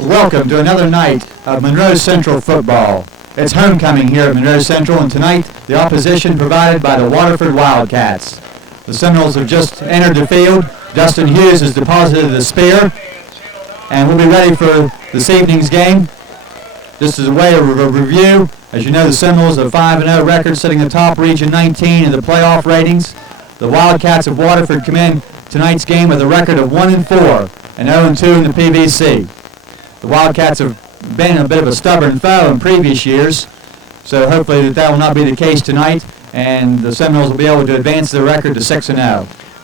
Welcome to another night of Monroe Central football. It's homecoming here at Monroe Central, and tonight the opposition provided by the Waterford Wildcats. The Seminoles have just entered the field. Justin Hughes has deposited the spear, and we'll be ready for this evening's game. Just as a way of a review, as you know, the Seminoles have a 5-0 record, sitting atop Region 19 in the playoff ratings. The Wildcats of Waterford come in tonight's game with a record of 1-4 and 0-2 in the PVC. The Wildcats have been a bit of a stubborn foe in previous years, so hopefully that will not be the case tonight, and the Seminoles will be able to advance their record to 6-0.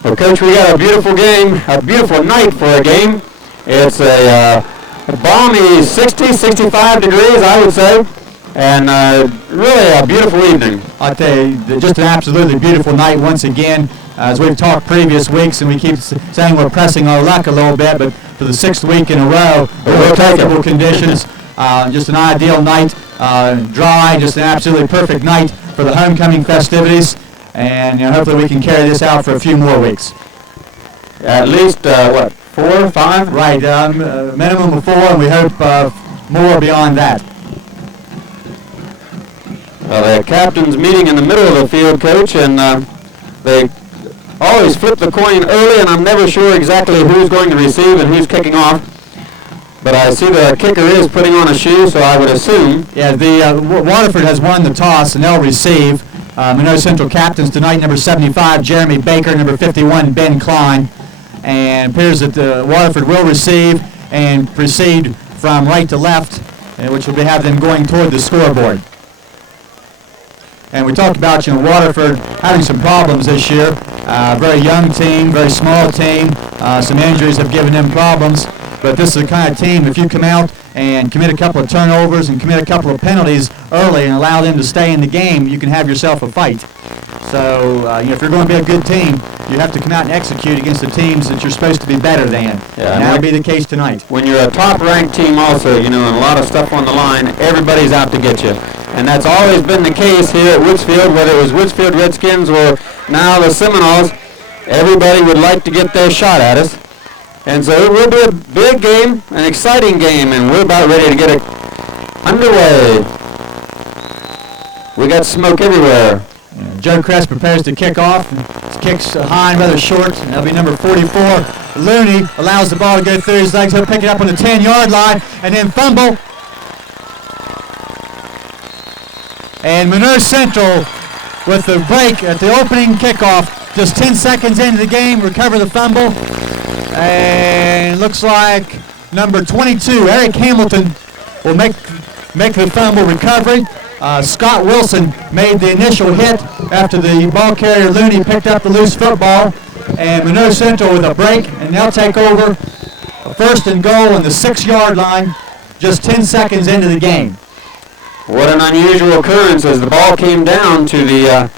Well, Coach, we got a beautiful game, a beautiful night for a game. It's a balmy 60, 65 degrees, I would say, and really a beautiful evening. I'll tell you, just an absolutely beautiful night once again. As we've talked previous weeks, and we keep saying we're pressing our luck a little bit, but for the 6th week in a row, we'll take conditions. Just an ideal night, dry, just an absolutely perfect night for the homecoming festivities, and hopefully we can carry this out for a few more weeks. At least, 4 or 5? Right, minimum of 4, and we hope more beyond that. Well, the captain's meeting in the middle of the field, Coach, and they always flip the coin early, and I'm never sure exactly who's going to receive and who's kicking off. But I see the kicker is putting on a shoe, so I would assume. Yeah, the Waterford has won the toss, and they'll receive. Monroe Central captains tonight, number 75, Jeremy Baker, number 51, Ben Klein. And it appears that Waterford will receive and proceed from right to left, which will have them going toward the scoreboard. And we talked about, Waterford having some problems this year. Very young team, very small team. Some injuries have given them problems. But this is the kind of team, if you come out and commit a couple of turnovers and commit a couple of penalties early and allow them to stay in the game, you can have yourself a fight. So, if you're going to be a good team, you have to come out and execute against the teams that you're supposed to be better than. Yeah, and that'll be the case tonight. When you're a top-ranked team also, and a lot of stuff on the line, everybody's out to get you. And that's always been the case here at Woodsfield, whether it was Woodsfield Redskins or now the Seminoles. Everybody would like to get their shot at us. And so it will be a big game, an exciting game, and we're about ready to get it underway. We got smoke everywhere. Joe Kress prepares to kick off. Kicks high and rather short. That'll be number 44. Looney allows the ball to go through his legs. He'll pick it up on the 10-yard line and then fumble. And Monroe Central, with the break at the opening kickoff, just 10 seconds into the game, recover the fumble. And looks like number 22, Eric Hamilton, will make the fumble recovery. Scott Wilson made the initial hit after the ball carrier Looney picked up the loose football. And Monroe Central with a break, and they'll take over first and goal on the 6-yard line, just 10 seconds into the game. What an unusual occurrence as the ball came down to the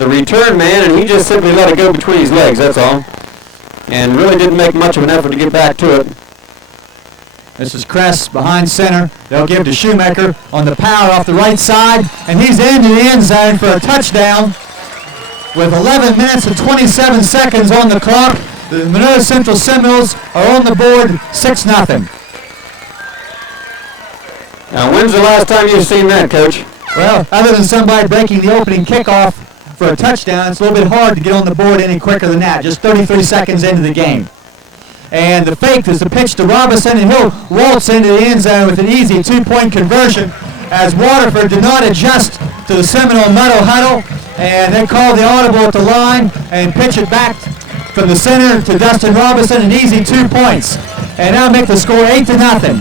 return man, and he just simply let it go between his legs, that's all. And really didn't make much of an effort to get back to it. This is Kress behind center. They'll give to Shoemaker on the power off the right side, and he's into the end zone for a touchdown with 11 minutes and 27 seconds on the clock. The Monroe Central Seminoles are on the board 6-0. Now, when's the last time you've seen that, Coach? Well, other than somebody breaking the opening kickoff for a touchdown, it's a little bit hard to get on the board any quicker than that, just 33 seconds into the game. And the fake is the pitch to Robinson, and he'll waltz into the end zone with an easy 2-point conversion as Waterford did not adjust to the Seminole muddle huddle, and they call the audible at the line and pitch it back from the center to Dustin Robinson, an easy 2 points. And now make the score 8-0.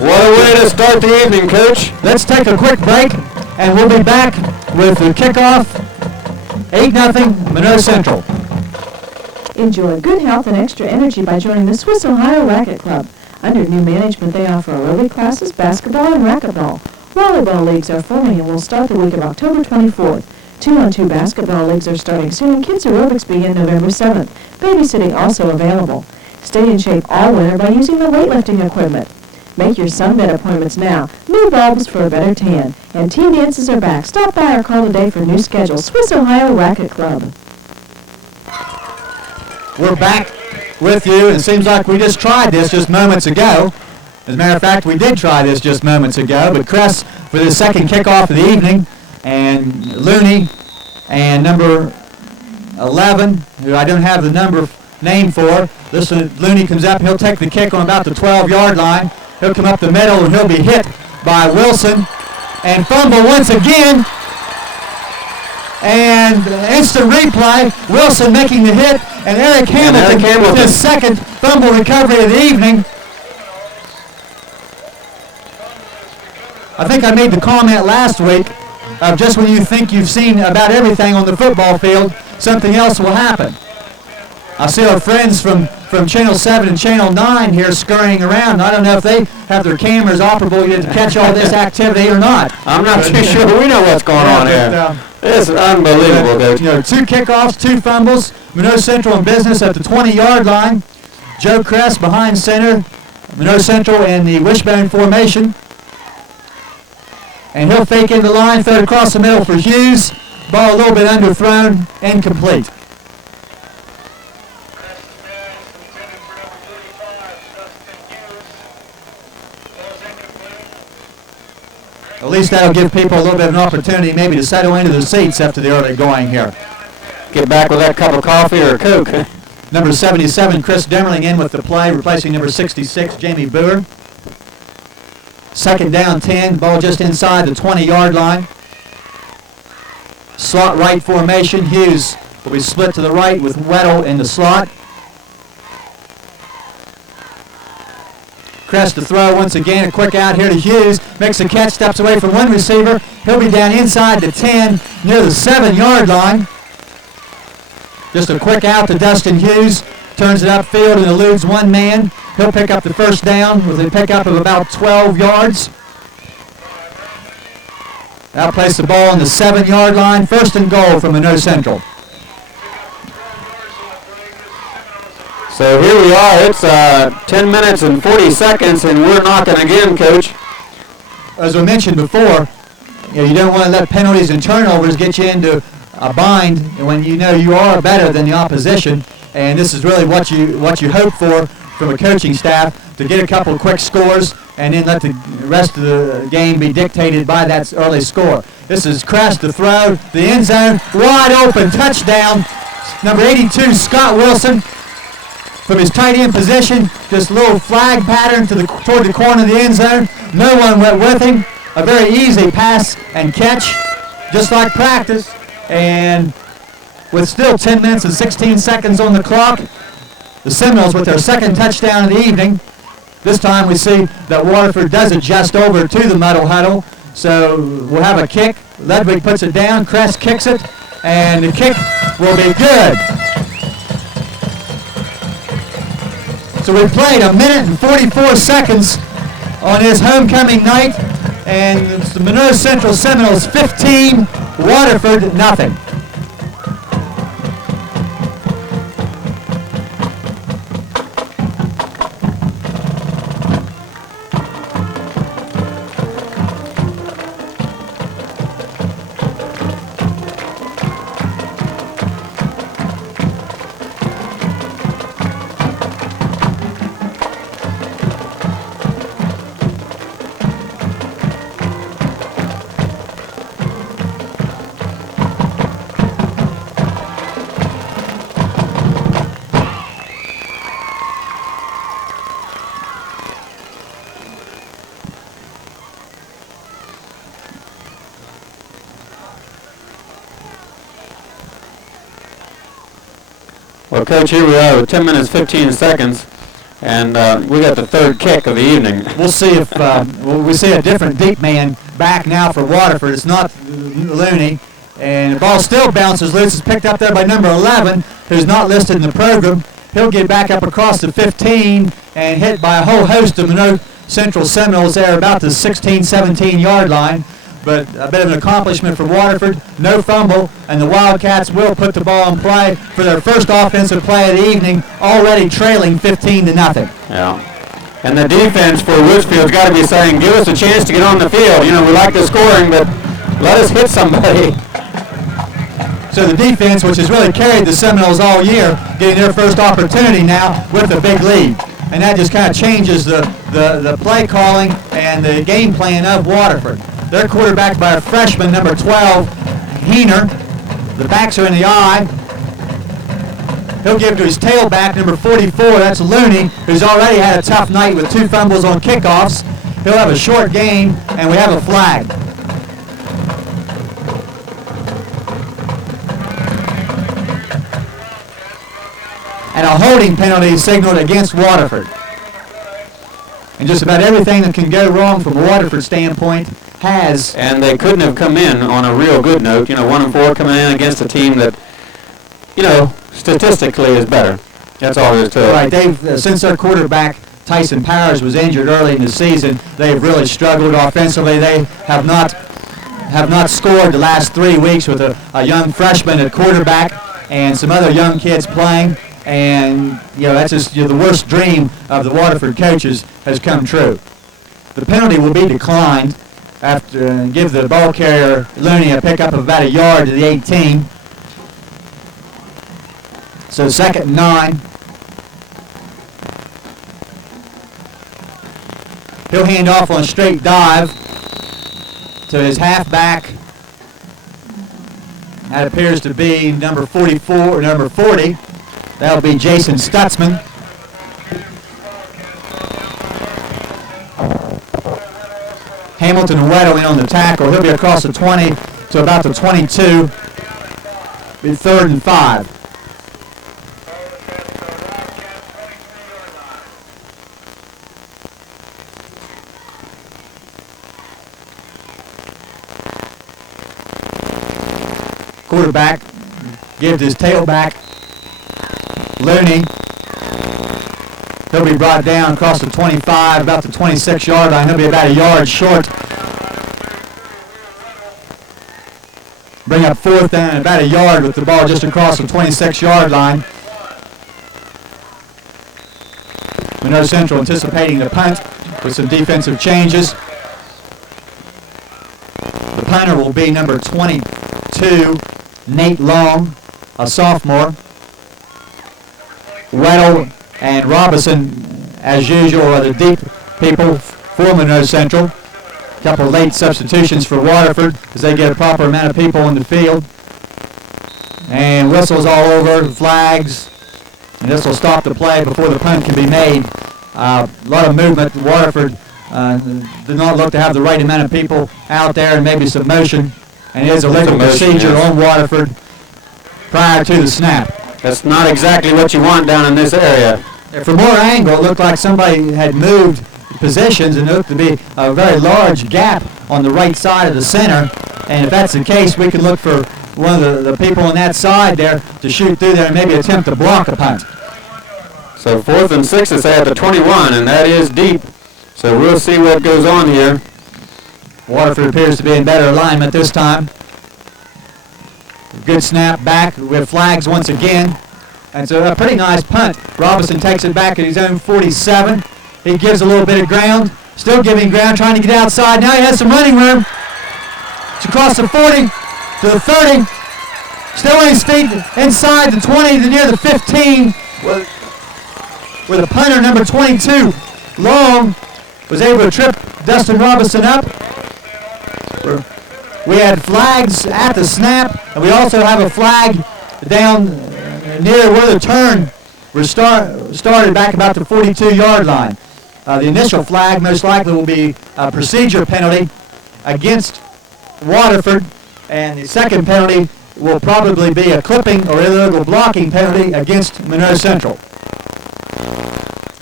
What a way to start the evening, Coach. Let's take a quick break, and we'll be back with the kickoff. 8-0 Monroe Central. Enjoy good health and extra energy by joining the Swiss Ohio Racket Club. Under new management, they offer aerobic classes, basketball, and racquetball. Volleyball leagues are forming and will start the week of October 24th. 2-on-2 basketball leagues are starting soon, and kids aerobics begin November 7th. Babysitting also available. Stay in shape all winter by using the weightlifting equipment. Make your sunbed appointments now. New bulbs for a better tan. And teen dances are back. Stop by or call today for new schedule. Swiss Ohio Racket Club. We're back with you, and it seems like we just tried this just moments ago. As a matter of fact, we did try this just moments ago, but Cress for the second kickoff of the evening, and Looney and number 11, who I don't have the name for. Listen, Looney comes up, he'll take the kick on about the 12-yard line. He'll come up the middle, and he'll be hit by Wilson, and fumble once again. And instant replay, Wilson making the hit, and Eric Hamilton with his second fumble recovery of the evening. I think I made the comment last week of just when you think you've seen about everything on the football field, something else will happen. I see our friends from Channel 7 and Channel 9 here scurrying around. I don't know if they have their cameras operable yet to catch all this activity or not. I'm not too sure. We know what's going on here. It's unbelievable, Coach. 2 kickoffs, 2 fumbles. Monroe Central in business at the 20-yard line. Joe Kress behind center. Monroe Central in the wishbone formation. And he'll fake in the line, throw it across the middle for Hughes. Ball a little bit underthrown, incomplete. At least that'll give people a little bit of an opportunity maybe to settle into their seats after the early going here. Get back with that cup of coffee or a Coke. Number 77, Chris Demmerling in with the play, replacing number 66, Jamie Boer. Second down 10, ball just inside the 20-yard line. Slot right formation. Hughes will be split to the right with Weddle in the slot. Crest to throw once again, a quick out here to Hughes. Makes a catch, steps away from one receiver. He'll be down inside the 10, near the 7-yard line. Just a quick out to Dustin Hughes. Turns it upfield and eludes one man. He'll pick up the first down with a pickup of about 12 yards. Now place the ball on the 7-yard line. First and goal from Monroe Central. So here we are. It's 10 minutes and 40 seconds, and we're knocking again, Coach. As I mentioned before, you don't want to let penalties and turnovers get you into a bind when you know you are better than the opposition. And this is really what you hope for from a coaching staff, to get a couple of quick scores and then let the rest of the game be dictated by that early score. This is Crest to throw, the end zone, wide open, touchdown. Number 82, Scott Wilson, from his tight end position, just a little flag pattern toward the corner of the end zone. No one went with him. A very easy pass and catch, just like practice. And with still 10 minutes and 16 seconds on the clock, the Seminoles with their second touchdown of the evening. This time we see that Waterford does adjust over to the muddle huddle. So we'll have a kick. Ludwig puts it down, Crest kicks it, and the kick will be good. So we played 1 minute and 44 seconds on his homecoming night, and it's the Monroe Central Seminoles 15, Waterford nothing. Well, Coach, here we are with 10 minutes, 15 seconds, and we got the third kick of the evening. We'll see if we see a different deep man back now for Waterford. It's not Looney. And the ball still bounces loose. It's picked up there by number 11, who's not listed in the program. He'll get back up across the 15 and hit by a whole host of Monroe Central Seminoles there about the 16, 17-yard line. But a bit of an accomplishment for Waterford. No fumble, and the Wildcats will put the ball in play for their first offensive play of the evening, already trailing 15-0. Yeah. And the defense for Woodsfield's got to be saying, give us a chance to get on the field. You know, we like the scoring, but let us hit somebody. So the defense, which has really carried the Seminoles all year, getting their first opportunity now with the big lead. And that just kind of changes the play calling and the game plan of Waterford. They're quarterbacked by a freshman, number 12, Heener. The backs are in the eye. He'll give to his tailback, number 44, that's Looney, who's already had a tough night with 2 fumbles on kickoffs. He'll have a short gain, and we have a flag. And a holding penalty signaled against Waterford. And just about everything that can go wrong from a Waterford standpoint has. And they couldn't have come in on a real good note. You know, 1-4 coming in against a team that, you know, statistically is better. That's all there is to it. Right. They've since their quarterback Tyson Powers was injured early in the season, they have really struggled offensively. They have not scored the last 3 weeks with a young freshman at quarterback and some other young kids playing. And, you know, that's just the worst dream of the Waterford coaches has come true. The penalty will be declined after give the ball carrier Looney a pickup of about a yard to the 18. So 2nd and 9. He'll hand off on a straight dive to his halfback. That appears to be number 44 or number 40. That'll be Jason Stutzman. Hamilton and Weddle in on the tackle. He'll be across the 20 to about the 22. Be 3rd and 5. Quarterback gives his tailback Looney. He'll be brought down across the 25, about the 26-yard line. He'll be about a yard short. Bring up 4th down and about a yard with the ball just across the 26-yard line. Monroe Central anticipating the punt with some defensive changes. The punter will be number 22, Nate Long, a sophomore. Weddle and Robinson, as usual, are the deep people for Monroe Central. A couple of late substitutions for Waterford as they get a proper amount of people in the field. And whistles all over, flags. And this will stop the play before the punt can be made. A lot of movement. Waterford did not look to have the right amount of people out there and maybe some motion. And it is a legal procedure on Waterford prior to the snap. That's not exactly what you want down in this area. From more angle, it looked like somebody had moved positions and it looked to be a very large gap on the right side of the center. And if that's the case, we can look for one of the people on that side there to shoot through there and maybe attempt to block a punt. So 4th and 6 is at the 21, and that is deep. So we'll see what goes on here. Waterford appears to be in better alignment this time. Good snap back with flags once again. And so a pretty nice punt. Robinson takes it back at his own 47. He gives a little bit of ground. Still giving ground, trying to get outside. Now he has some running room. It's across the 40 to the 30. Still on his feet inside the 20 to near the 15. Where the punter, number 22, Long, was able to trip Dustin Robinson up. We had flags at the snap, and we also have a flag down near where the turn started back about the 42-yard line. The initial flag most likely will be a procedure penalty against Waterford, and the second penalty will probably be a clipping or illegal blocking penalty against Monroe Central.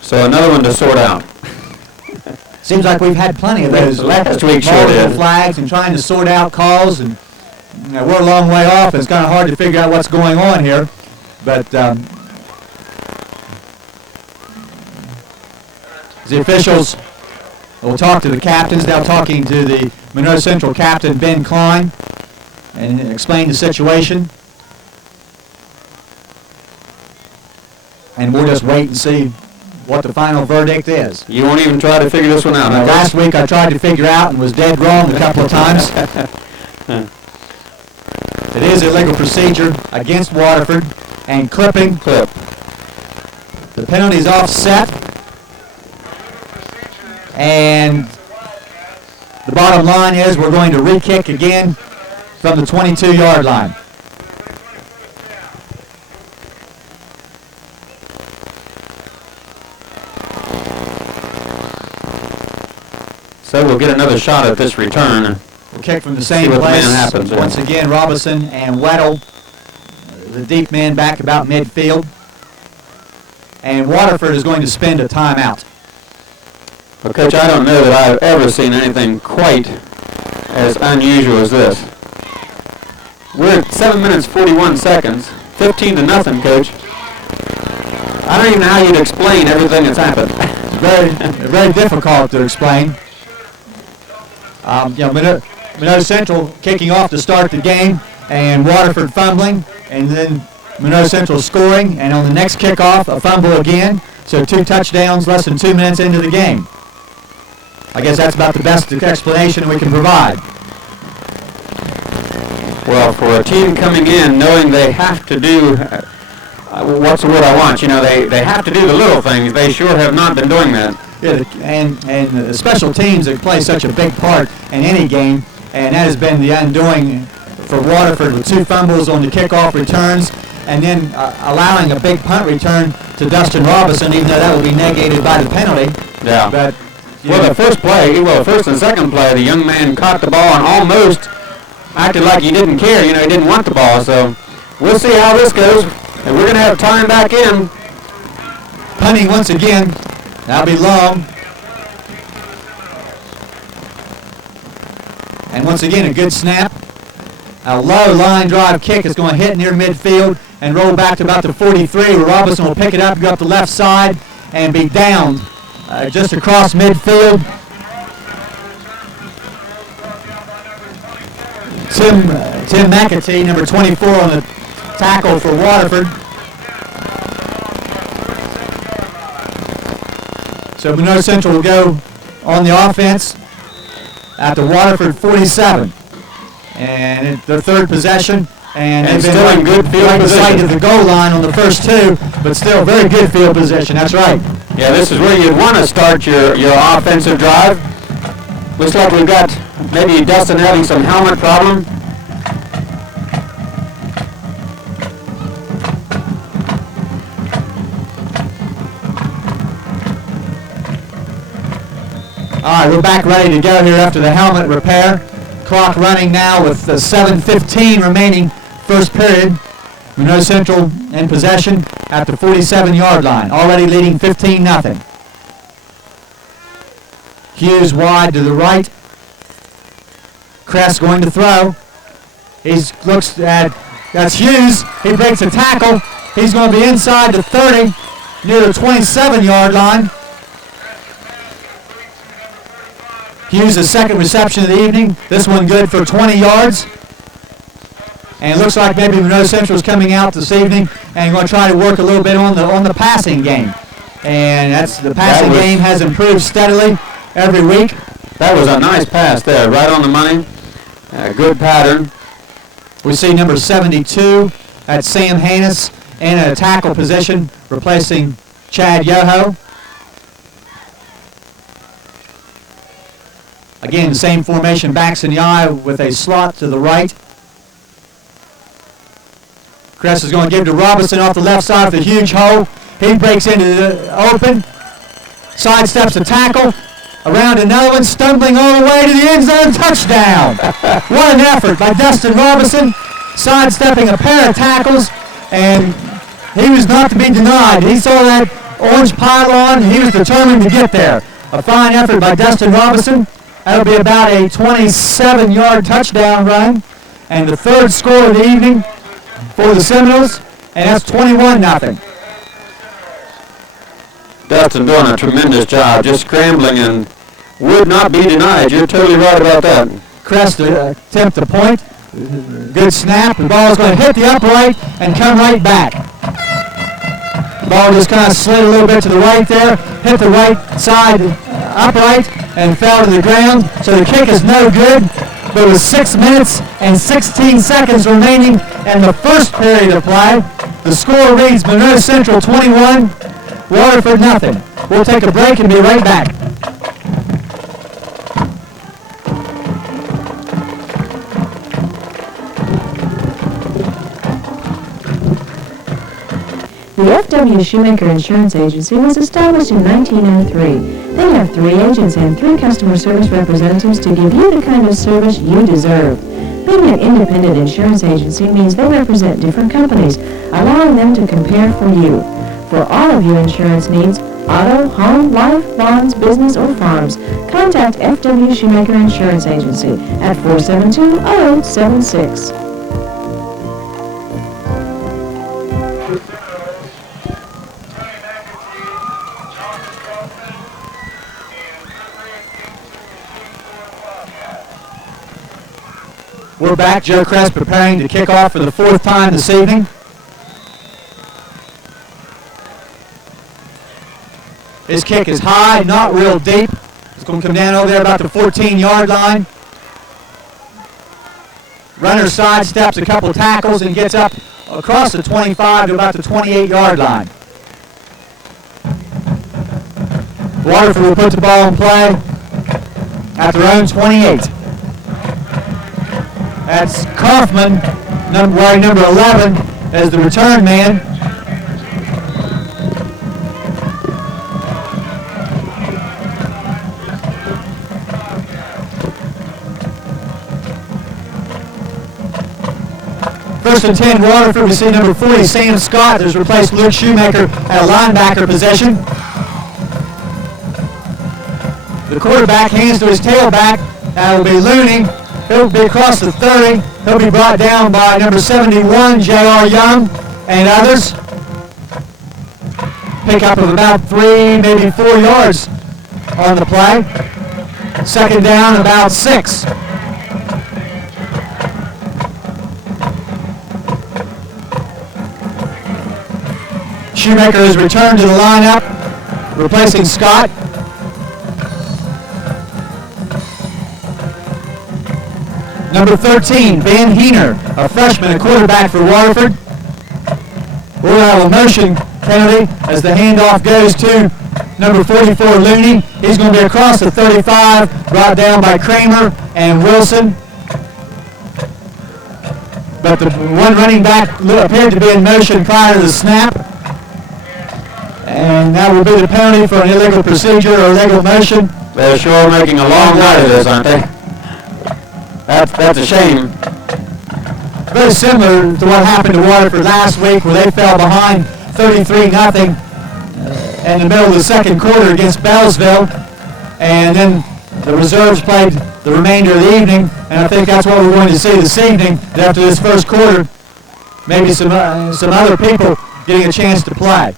So another one to sort out. Seems like we've had plenty of those Last week sure multiple did. flags and trying to sort out calls, and we're a long way off. It's kind of hard to figure out what's going on here, but the officials will talk to the captains. They're talking to the Monroe Central captain, Ben Klein, and explain the situation. And we'll just wait and see what the final verdict is. You won't even try to figure this one out. Last week I tried to figure out and was dead wrong a couple of times. It is illegal procedure against Waterford and clipping. Clip. The penalty's offset. And the bottom line is we're going to re-kick again from the 22-yard line. So we'll get another shot at this return. We'll kick from the See same what the place. man happens there. Once again, Robinson and Weddle, the deep man back about midfield. And Waterford is going to spend a timeout. Well, Coach, I don't know that I've ever seen anything quite as unusual as this. We're at 7 minutes 41 seconds, 15-0, Coach. I don't even know how you'd explain everything that's happened. Very difficult to explain. Monroe Central kicking off to start the game, and Waterford fumbling, and then Monroe Central scoring, and on the next kickoff, a fumble again. So 2 touchdowns less than 2 minutes into the game. I guess that's about the best explanation we can provide. Well, for a team coming in knowing they have to do, what's the word I want? You know, they have to do the little things. They sure have not been doing that. Yeah, and the special teams that play such a big part in any game, and that has been the undoing for Waterford with 2 fumbles on the kickoff returns, and then allowing a big punt return to Dustin Robinson, even though that will be negated by the penalty. Yeah. But the first and second play, the young man caught the ball and almost acted like he didn't care. You know, he didn't want the ball. So we'll see how this goes, and we're going to have time back in. Punting once again. That'll be long. And once again, a good snap. A low line drive kick is going to hit near midfield and roll back to about the 43, where Robinson will pick it up, go up the left side, and be downed just across midfield. Tim McAtee, number 24 on the tackle for Waterford. So Monroe Central will go on the offense at the Waterford 47. And their third possession. And they've still been in good field position. Right of the goal line on the first 2, but still very good field position. That's right. Yeah, this is where you'd want to start your offensive drive. Looks like we've got maybe Dustin having some helmet problem. All right, we're back ready to go here after the helmet repair. Clock running now with 7:15 remaining first period. Monroe Central in possession at the 47-yard line, already leading 15-0. Hughes wide to the right. Kress going to throw. That's Hughes. He breaks a tackle. He's going to be inside the 30, near the 27-yard line. Hughes' second reception of the evening. This one good for 20 yards. And it looks like maybe Monroe Central is coming out this evening and going to try to work a little bit on the passing game. And the passing game has improved steadily every week. That was a nice pass there, right on the money. Good pattern. We see number 72 at Sam Hannis in a tackle position, replacing Chad Yoho. Again, the same formation, backs in the eye with a slot to the right. Kress is going to give to Robinson off the left side with a huge hole. He breaks into the open, sidesteps the tackle, around another one, stumbling all the way to the end zone, touchdown. What an effort by Dustin Robinson. sidestepping a pair of tackles, and he was not to be denied. He saw that orange pylon, and he was determined to get there. A fine effort by Dustin Robinson. That'll be about a 27-yard touchdown run, and the third score of the evening for the Seminoles, and that's 21-0. Dustin doing a tremendous job, just scrambling and would not be denied. You're totally right about that. Crest to attempt the point. Good snap. The ball is going to hit the upright and come right back. The ball just kind of slid a little bit to the right there, hit the right side upright, and fell to the ground. So the kick is no good. But with 6 minutes and 16 seconds remaining in the first period of play, the score reads Monroe Central 21, Waterford 0. We'll take a break and be right back. The F.W. Shoemaker Insurance Agency was established in 1903. They have 3 agents and 3 customer service representatives to give you the kind of service you deserve. Being an independent insurance agency means they represent different companies, allowing them to compare for you. For all of your insurance needs, auto, home, life, bonds, business, or farms, contact F.W. Shoemaker Insurance Agency at 472-0876. We're back. Joe Crest preparing to kick off for the 4th time this evening. His kick is high, not real deep. It's going to come down over there about the 14-yard line. Runner sidesteps a couple tackles and gets up across the 25 to about the 28-yard line. Waterford will put the ball in play at their own 28. That's Kaufman, wearing number 11, as the return man. First and 10, Waterford. We see number 40, Sam Scott, has replaced Luke Shoemaker at a linebacker position. The quarterback hands to his tailback. That will be Looney. He'll be across the 30. He'll be brought down by number 71, J.R. Young, and others. Pickup of about 3, maybe 4 yards on the play. Second down, about 6. Shoemaker has returned to the lineup, replacing Scott. Number 13, Ben Heener, a freshman, a quarterback for Waterford. We're going to have a motion penalty as the handoff goes to number 44, Looney. He's going to be across the 35, brought down by Kramer and Wilson. But the one running back appeared to be in motion prior to the snap. And that will be the penalty for an illegal procedure or illegal motion. They're sure making a long night of this, aren't they? That's a shame. Very similar to what happened to Waterford last week, where they fell behind 33-0 in the middle of the second quarter against Bellsville, and then the reserves played the remainder of the evening, and I think that's what we're going to see this evening. That after this first quarter, maybe some other people getting a chance to play.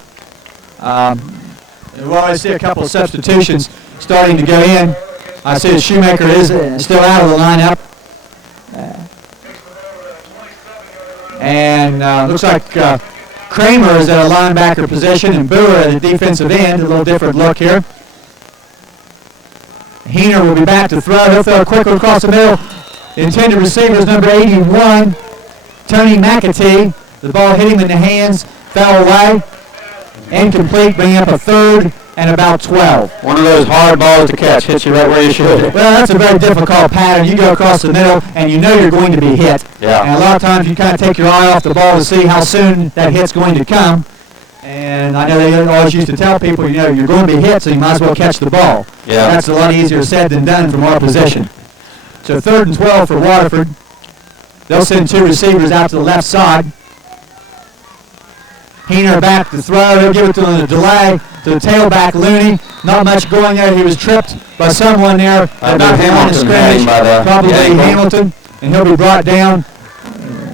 We'll always see a couple of substitutions starting to go in. I see that Shoemaker is still out of the lineup. And looks like Kramer is at a linebacker position and Boer at a defensive end. A little different look here. Heener will be back to throw. He'll throw a quick one across the middle. The intended receiver is number 81, Tony McAtee. The ball hit him in the hands, fell away. Incomplete, bringing up a third and about 12. One of those hard balls to catch, hits you right where you should. Well, that's a very difficult pattern. You go across the middle, and you know you're going to be hit. Yeah. And a lot of times you kind of take your eye off the ball to see how soon that hit's going to come. And I know they always used to tell people, you know, you're going to be hit, so you might as well catch the ball. Yeah. That's a lot easier said than done from our position. So 3rd and 12 for Waterford. They'll send two receivers out to the left side. Heener back to throw. He'll give it to him in a delay to the tailback, Looney. Not much going there. He was tripped by someone there about the line of scrimmage, probably Hamilton, and he'll be brought down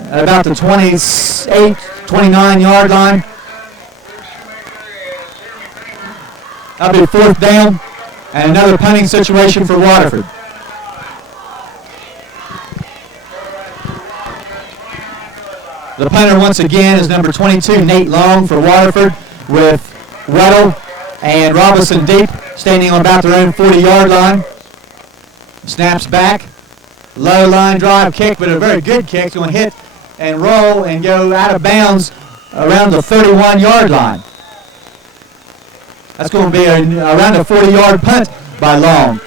at about the 28, 29-yard line. That'll be fourth down, and another punting situation for Waterford. The punter once again is number 22, Nate Long for Waterford, with Weddle and Robinson deep, standing on about their own 40-yard line. Snaps back, low line drive kick, but a very good kick. It's going to hit and roll and go out of bounds around the 31-yard line. That's going to be around a 40-yard punt by Long.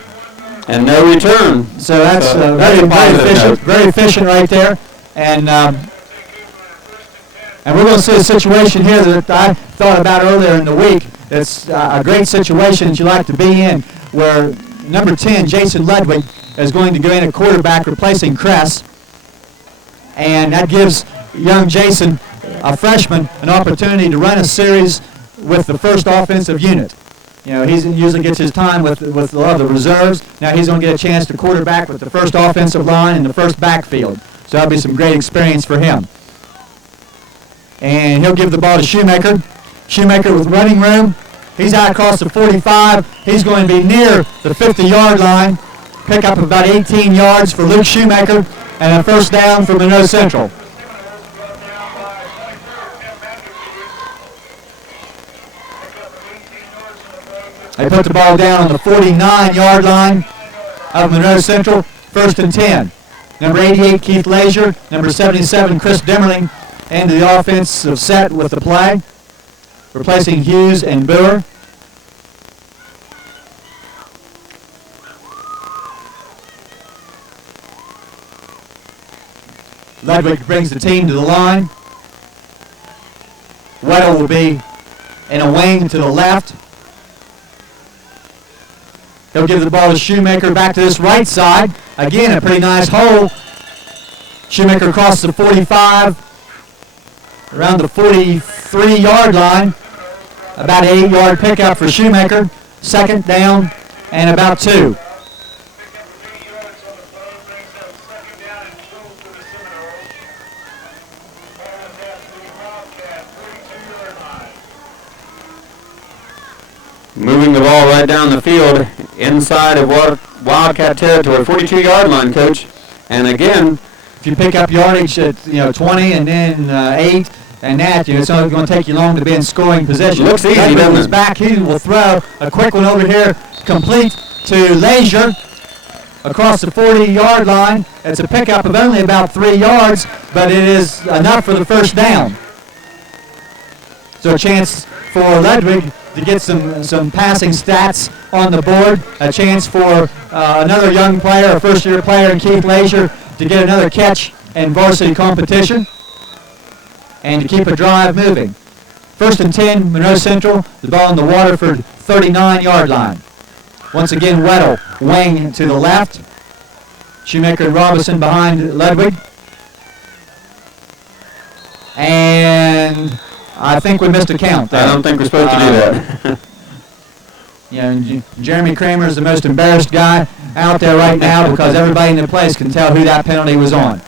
And no return. So that's very efficient right there. And we're going to see a situation here that I thought about earlier in the week. It's a great situation that you like to be in, where number 10, Jason Ludwig, is going to go in at quarterback replacing Kress. And that gives young Jason, a freshman, an opportunity to run a series with the first offensive unit. You know, he usually gets his time with a lot of the reserves. Now he's going to get a chance to quarterback with the first offensive line and the first backfield. So that'll be some great experience for him. And he'll give the ball to Shoemaker. Shoemaker with running room. He's out across the 45. He's going to be near the 50-yard line. Pick up about 18 yards for Luke Shoemaker, and a first down for Monroe Central. They put the ball down on the 49-yard line of Monroe Central, first and 10. Number 88, Keith Leisure. Number 77, Chris Demmerling, into the offensive set with the play, replacing Hughes and Boer. Ludwig brings the team to the line. Weddle will be in a wing to the left. He'll give the ball to Shoemaker back to this right side. Again, a pretty nice hole. Shoemaker across the 45, around the 43-yard line. About an 8-yard pickup for Shoemaker. Second down and about 2. Moving the ball right down the field inside of Wildcat territory, 42-yard line, Coach. And again, if you pick up yardage at 20 and then 8 and that, it's only going to take you long to be in scoring position. Looks easy, doesn't it? Back, he will throw a quick one over here, complete to Leisure across the 40-yard line. It's a pickup of only about 3 yards, but it is enough for the first down. So a chance for Ludwig to get some passing stats on the board, a chance for another young player, a first-year player in Keith Leisure, to get another catch in varsity competition and to keep a drive moving. First and 10, Monroe Central, the ball on the Waterford 39-yard line. Once again, Weddle, wing to the left. Shoemaker and Robinson behind Ludwig. And I think we missed a count there. I don't think we're supposed to do that. Jeremy Kramer is the most embarrassed guy out there right now because everybody in the place can tell who that penalty was on.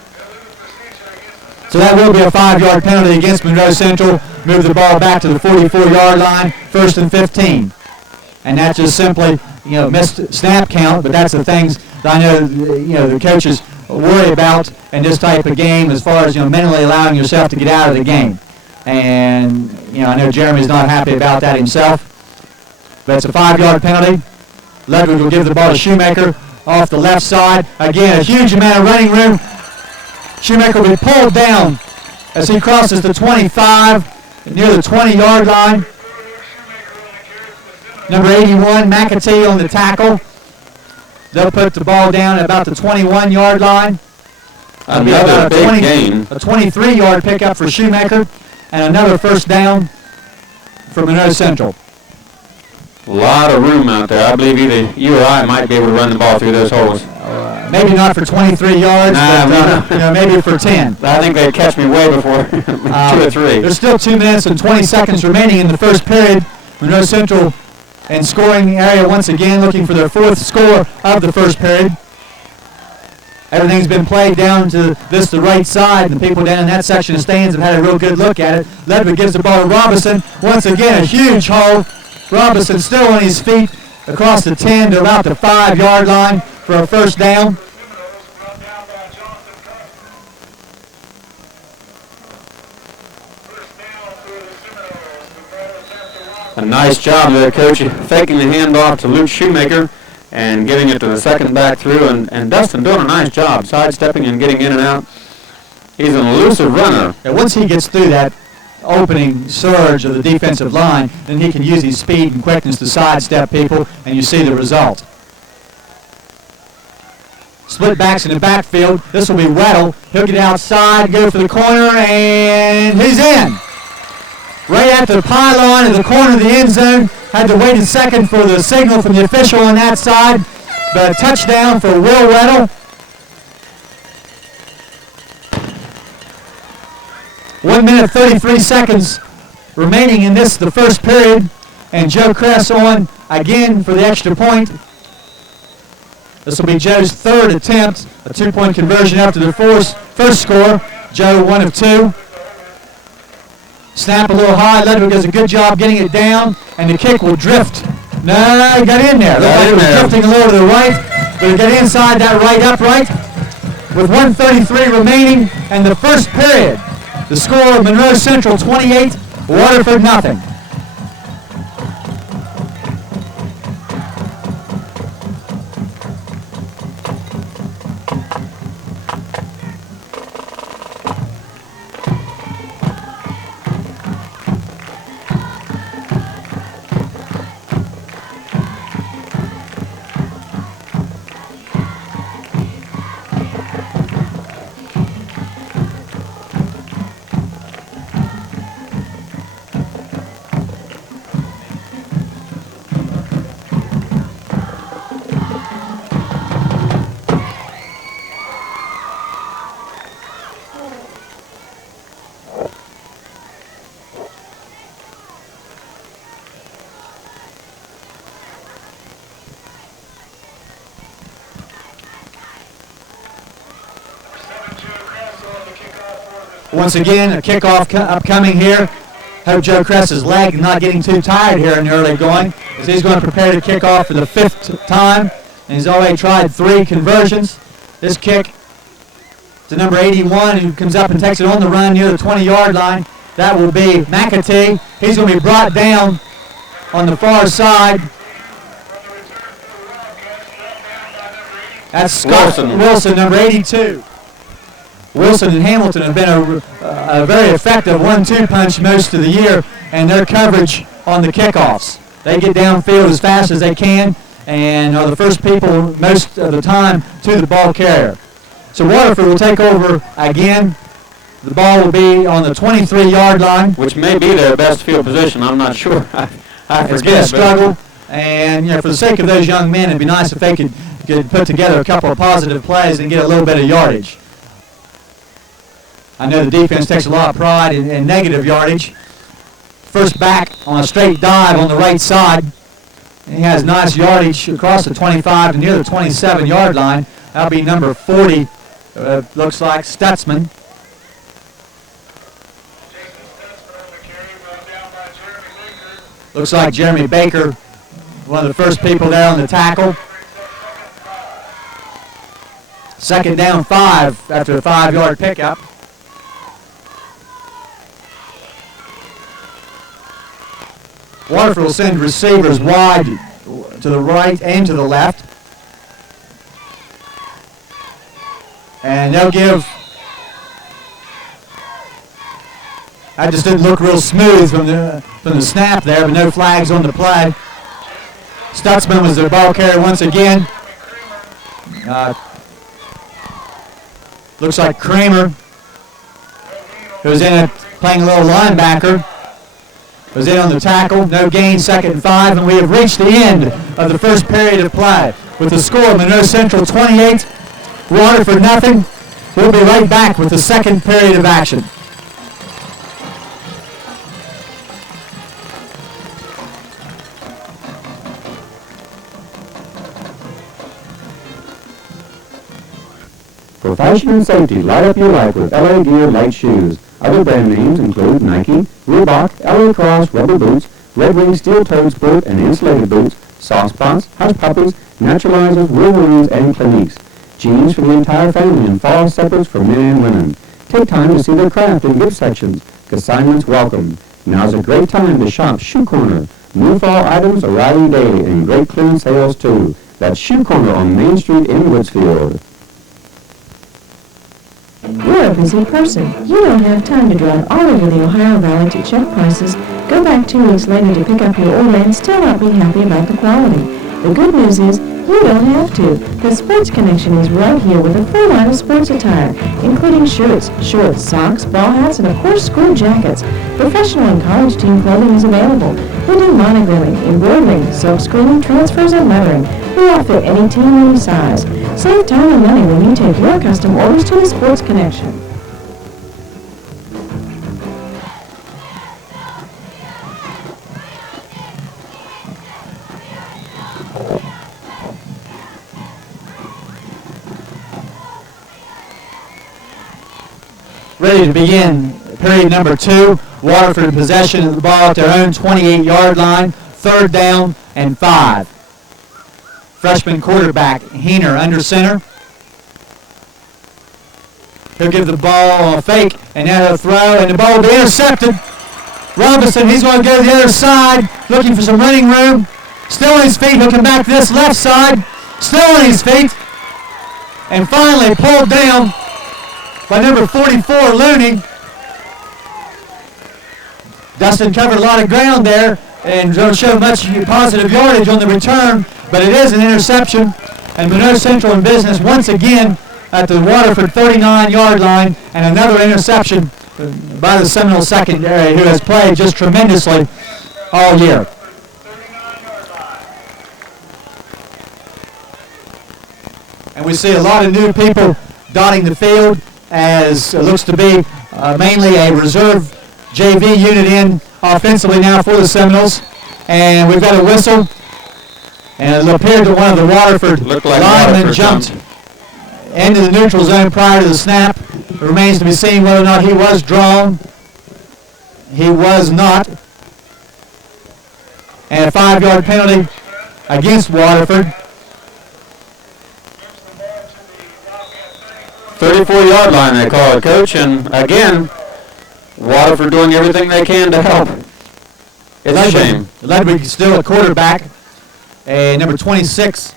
So that will be a 5-yard penalty against Monroe Central. Move the ball back to the 44-yard line, first and 15. And that's just simply, missed snap count, but that's the things that I know, the coaches worry about in this type of game as far as, mentally allowing yourself to get out of the game. And, I know Jeremy's not happy about that himself. But it's a 5-yard penalty. Ludwig will give the ball to Shoemaker off the left side. Again, a huge amount of running room. Shoemaker will be pulled down as he crosses the 25 near the 20-yard line. Number 81, McAtee on the tackle. They'll put the ball down at about the 21-yard line. Another big gain. A 23-yard pickup for Shoemaker and another first down for Monroe Central. A lot of room out there. I believe either you or I might be able to run the ball through those holes. Maybe not for 23 yards, but maybe for 10. I think they'd catch me way before 2 or 3. There's still 2 minutes and 20 seconds remaining in the first period. Monroe Central in scoring area once again, looking for their 4th score of the first period. Everything's been played down to the right side, and the people down in that section of stands have had a real good look at it. Ledford gives the ball to Robinson. Once again, a huge hole. Robinson still on his feet across the 10 to about the 5-yard line for a first down. A nice job there, Coach, faking the handoff to Luke Shoemaker and giving it to the second back through, and Dustin doing a nice job, sidestepping and getting in and out. He's an elusive runner. And once he gets through that opening surge of the defensive line, then he can use his speed and quickness to sidestep people, and you see the result. Split backs in the backfield. This will be Weddle. He'll get outside, go for the corner, and he's in. Right at the pylon in the corner of the end zone. Had to wait a second for the signal from the official on that side. But a touchdown for Will Weddle. 1 minute 33 seconds remaining in the first period. And Joe Kress on again for the extra point. This will be Joe's 3rd attempt. A 2-point conversion after the first score. Joe 1 of 2. Snap a little high. Ledford does a good job getting it down, and the kick will drift. No, he got in there. Looked like it was drifting a little to the right, but it got inside that right upright. With 1:33 remaining and the first period, the score: Monroe Central 28, Waterford nothing. Once again, a kickoff upcoming here. Hope Joe Kress's leg not getting too tired here in the early going, as he's going to prepare to kick off for the 5th time. And he's already tried 3 conversions. This kick to number 81, who comes up and takes it on the run near the 20-yard line. That will be McAtee. He's going to be brought down on the far side. That's Scott Wilson, number 82. Wilson and Hamilton have been a very effective 1-2 punch most of the year, and their coverage on the kickoffs. They get downfield as fast as they can and are the first people most of the time to the ball carrier. So Waterford will take over again. The ball will be on the 23-yard line. Which may be their best field position. I'm not sure. It's been a struggle, and for the sake of those young men, it'd be nice if they could put together a couple of positive plays and get a little bit of yardage. I know the defense takes a lot of pride in negative yardage. First back on a straight dive on the right side. And he has nice yardage across the 25 to near the 27-yard line. That'll be number 40, looks like Stutzman. Looks like Jeremy Baker, one of the first people there on the tackle. Second down 5 after a 5-yard pickup. Waterford will send receivers wide to the right and to the left. And they'll give, that just didn't look real smooth from the snap there, but no flags on the play. Stutzman was the ball carrier once again. Looks like Kramer, who's in it playing a little linebacker, was in on the tackle. No gain, 2nd and 5, and we have reached the end of the first period of play with the score: Monroe Central 28, Waterford nothing. We'll be right back with the second period of action. For fashion and safety, light up your life with LA Gear light shoes. Other brand names include Nike, Reebok, LA Cross, rubber boots, Red Wing steel-toed sport and insulated boots, soft spots, hush puppies, naturalizers, Wolverines, and Cliniques. Jeans for the entire family and fall separates for men and women. Take time to see their craft in gift sections. Consignments welcome. Now's a great time to shop Shoe Corner. New fall items arriving daily and great clearance sales too. That's Shoe Corner on Main Street in Woodsfield. You're a busy person. You don't have time to drive all over the Ohio Valley to check prices, go back 2 weeks later to pick up your order, and still not be happy about the quality. The good news is, you don't have to. The Sports Connection is right here with a full line of sports attire, including shirts, shorts, socks, ball hats, and of course school jackets. Professional and college team clothing is available. We do monogramming, embroidering, silk screening, transfers, and lettering. We all fit any team, any size. Save time and money when you take your custom orders to the Sports Connection. Ready to begin period number 2. Waterford in possession of the ball at their own 28-yard line. 3rd down and 5. Freshman quarterback Heener under center. He'll give the ball a fake, and now he'll throw, and the ball will be intercepted. Robinson, he's going to go to the other side, looking for some running room. Still on his feet, he'll come back to this left side. Still on his feet. And finally pulled down by number 44, Looney. Dustin covered a lot of ground there and don't show much positive yardage on the return, but it is an interception. And Monroe Central in business once again at the Waterford 39-yard line, and another interception by the Seminole secondary, who has played just tremendously all year. And we see a lot of new people dotting the field, as it looks to be mainly a reserve JV unit in offensively now for the Seminoles. And we've got a whistle, and it appeared that one of the Waterford linemen jumped into the neutral zone prior to the snap. It remains to be seen whether or not he was drawn. He was not. And a 5-yard penalty against Waterford. 34-yard line, they call it, Coach. And again, Waterford doing everything they can to help. It's a shame. Ludwig still a quarterback. And number 26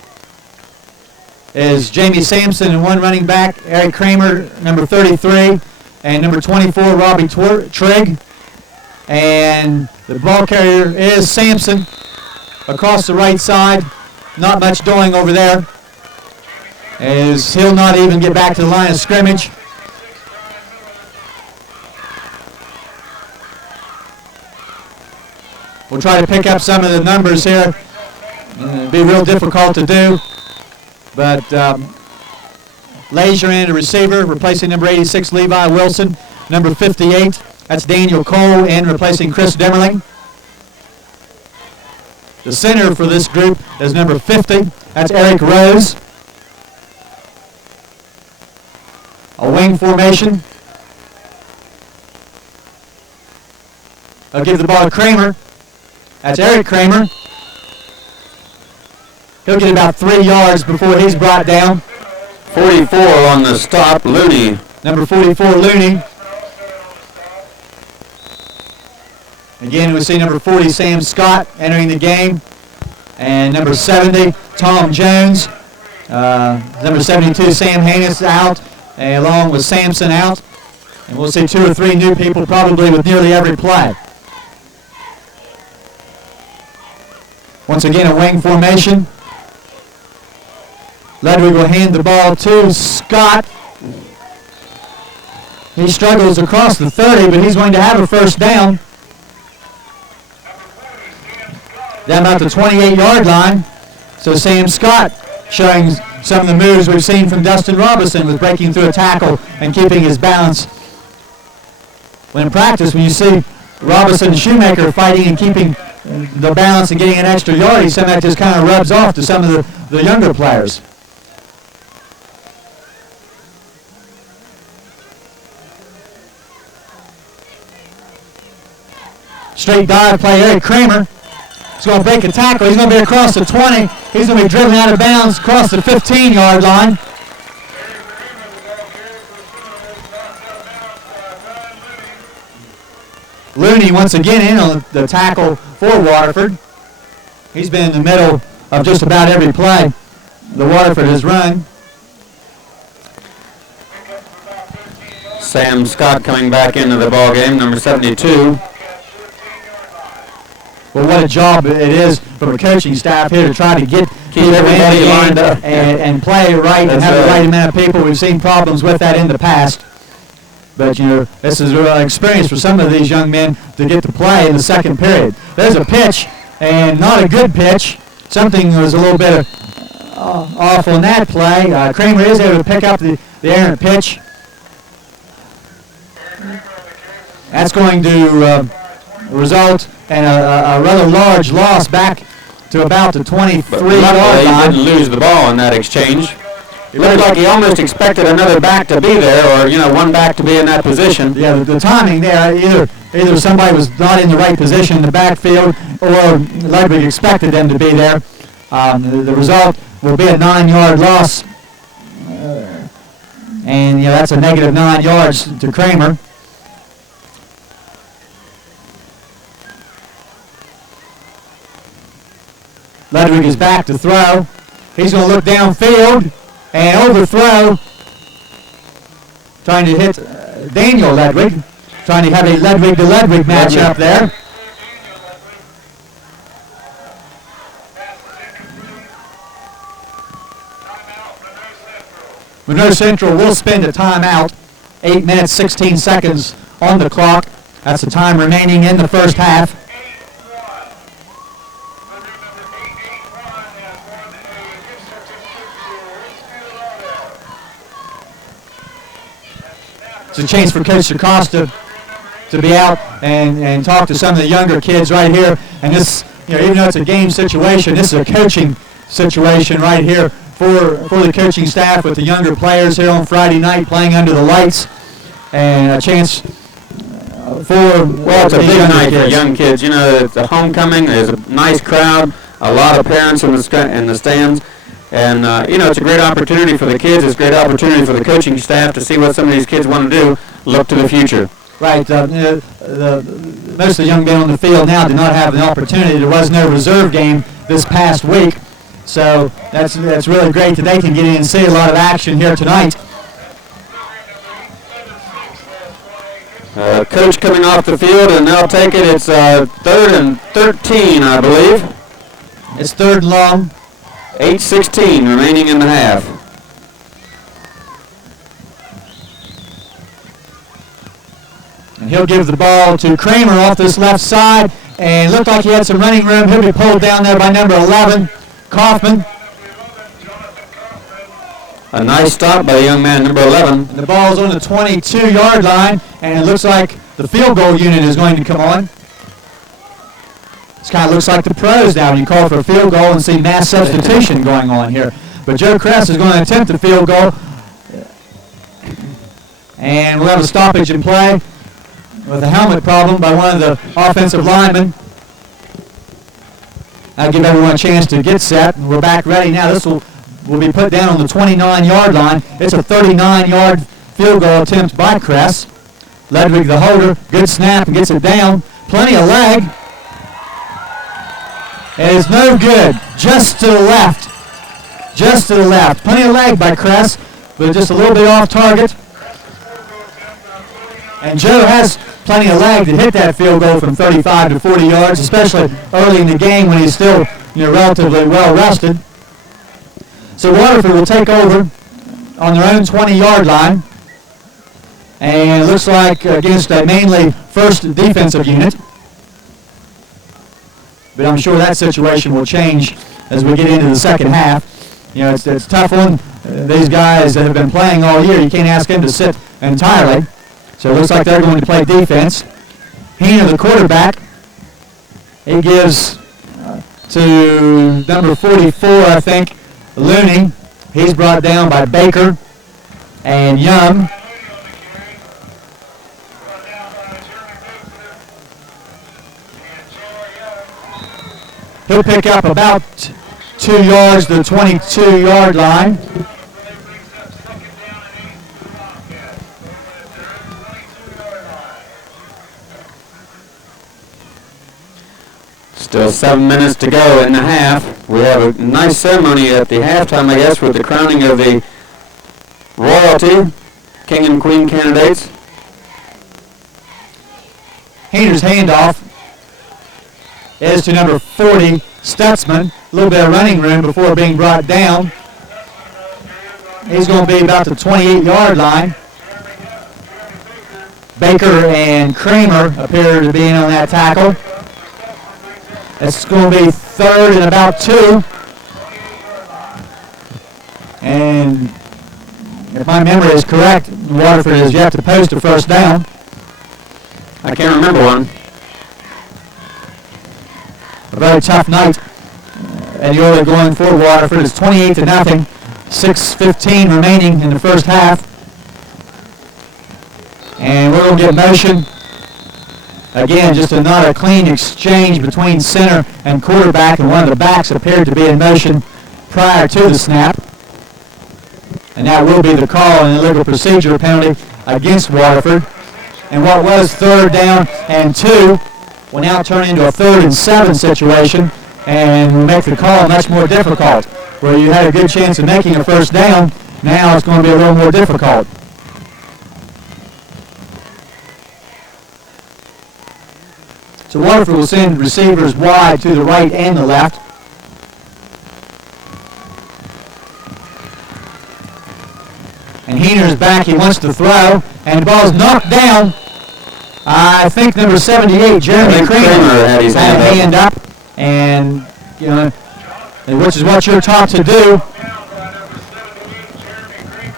is Jamie Sampson, and one running back, Eric Kramer, number 33, and number 24, Robbie Trigg. And the ball carrier is Sampson across the right side. Not much doing over there, as he'll not even get back to the line of scrimmage. We'll try to pick up some of the numbers here. It'll be real difficult to do. But Lazier in the receiver, replacing number 86, Levi Wilson. Number 58, that's Daniel Cole, in replacing Chris Demmerling. The center for this group is number 50, that's Eric Rose. A wing formation. I'll give the ball to Kramer. That's Eric Kramer. He'll get about 3 yards before he's brought down. 44 on the stop, Looney. Number 44, Looney. Again, we see number 40, Sam Scott, entering the game. And number 70, Tom Jones. Number 72, Sam Haynes out, along with Sampson out. And we'll see 2 or 3 new people probably with nearly every play. Once again, a wing formation. Ludwig will hand the ball to Scott. He struggles across the 30, but he's going to have a first down. Down about the 28-yard line. So Sam Scott showing some of the moves we've seen from Dustin Robinson with breaking through a tackle and keeping his balance. When in practice, when you see Robinson and Shoemaker fighting and keeping the balance and getting an extra yardage, some of that just kind of rubs off to some of the younger players. Straight dive play, Eric Kramer. He's going to break a tackle. He's going to be across the 20. He's going to be driven out of bounds across the 15-yard line. Looney once again in on the tackle for Waterford. He's been in the middle of just about every play the Waterford has run. Sam Scott coming back into the ball game, number 72. Well, what a job it is from a coaching staff here to try to keep everybody lined up and play it right and have the right amount of people. We've seen problems with that in the past. But, you know, this is an experience for some of these young men to get to play in the second period. There's a pitch, and not a good pitch. Something was a little bit off on that play. Kramer is able to pick up the errant pitch. That's going to result in a rather large loss back to about the 23-yard line. He didn't lose the ball in that exchange. It looked like he almost expected another back to be there, or, you know, one back to be in that position. Yeah, the timing there, either somebody was not in the right position in the backfield, or Ludwig expected them to be there. The result will be a 9-yard loss, and, you know, that's a negative 9 yards to Kramer. Ludwig is back to throw. He's going to look downfield and overthrow, trying to hit Daniel Ludwig, trying to have a Ludwig to Ludwig matchup there. Monroe Central will spend a timeout, 8 minutes, 16 seconds on the clock. That's the time remaining in the first half. It's a chance for Coach Acosta to be out and talk to some of the younger kids right here. And this, you know, even though it's a game situation, this is a coaching situation right here for the coaching staff with the younger players here on Friday night playing under the lights. And a chance for, well, it's a big night for young kids. You know, it's a homecoming. There's a nice crowd, a lot of parents in the stands. And, you know, it's a great opportunity for the kids. It's a great opportunity for the coaching staff to see what some of these kids want to do, look to the future. Right. Most of the young men on the field now did not have an opportunity. There was no reserve game this past week. So that's really great that they can get in and see a lot of action here tonight. Coach coming off the field, and they'll take it. It's 3rd and 13, I believe. It's 3rd and long. 8:16 remaining in the half. And he'll give the ball to Kramer off this left side, and looked like he had some running room. He'll be pulled down there by number 11, Kaufman. A nice stop by the young man, number 11. And the ball's on the 22-yard line, and it looks like the field goal unit is going to come on. This kind of looks like the pros now when you call for a field goal and see mass substitution going on here. But Joe Kress is going to attempt the field goal. And we'll have a stoppage in play with a helmet problem by one of the offensive linemen. I'll give everyone a chance to get set. We're back ready now. This will be put down on the 29-yard line. It's a 39-yard field goal attempt by Kress. Ludwig, the holder, good snap and gets it down. Plenty of leg. It is no good. Just to the left. Just to the left. Plenty of leg by Kress, but just a little bit off target. And Joe has plenty of leg to hit that field goal from 35 to 40 yards, especially early in the game when he's still, you know, relatively well rested. So Waterford will take over on their own 20-yard line. And it looks like against a mainly first defensive unit. But I'm sure that situation will change as we get into the second half. You know, it's a tough one. These guys that have been playing all year, you can't ask them to sit entirely. So it looks like they're going to play defense. Heener, the quarterback, he gives to number 44, I think, Looney. He's brought down by Baker and Young. He'll pick up about 2 yards to the 22-yard line. Still 7 minutes to go in the half. We have a nice ceremony at the halftime, I guess, with the crowning of the royalty, king and queen candidates. Heener's handoff is to number 40, Stutzman. A little bit of running room before being brought down. He's going to be about the 28-yard line. Baker and Kramer appear to be in on that tackle. It's going to be 3rd and about 2. And if my memory is correct, Waterford has yet to post a first down. I can't remember one. A very tough night and the early going for Waterford. It's 28-0. 6:15 remaining in the first half. And we're going to get motion. Again, just not a clean exchange between center and quarterback, and one of the backs appeared to be in motion prior to the snap. And that will be the call in the illegal procedure penalty against Waterford. And what was 3rd down and 2 will now turn into a 3rd and 7 situation, and will make the call much more difficult. Where you had a good chance of making a first down, now it's going to be a little more difficult. So Waterford will send receivers wide to the right and the left. And Heener's back, he wants to throw, and the ball's knocked down. I think number 78, Jeremy Kramer, had his hand up, and you know, which is what you're taught to do.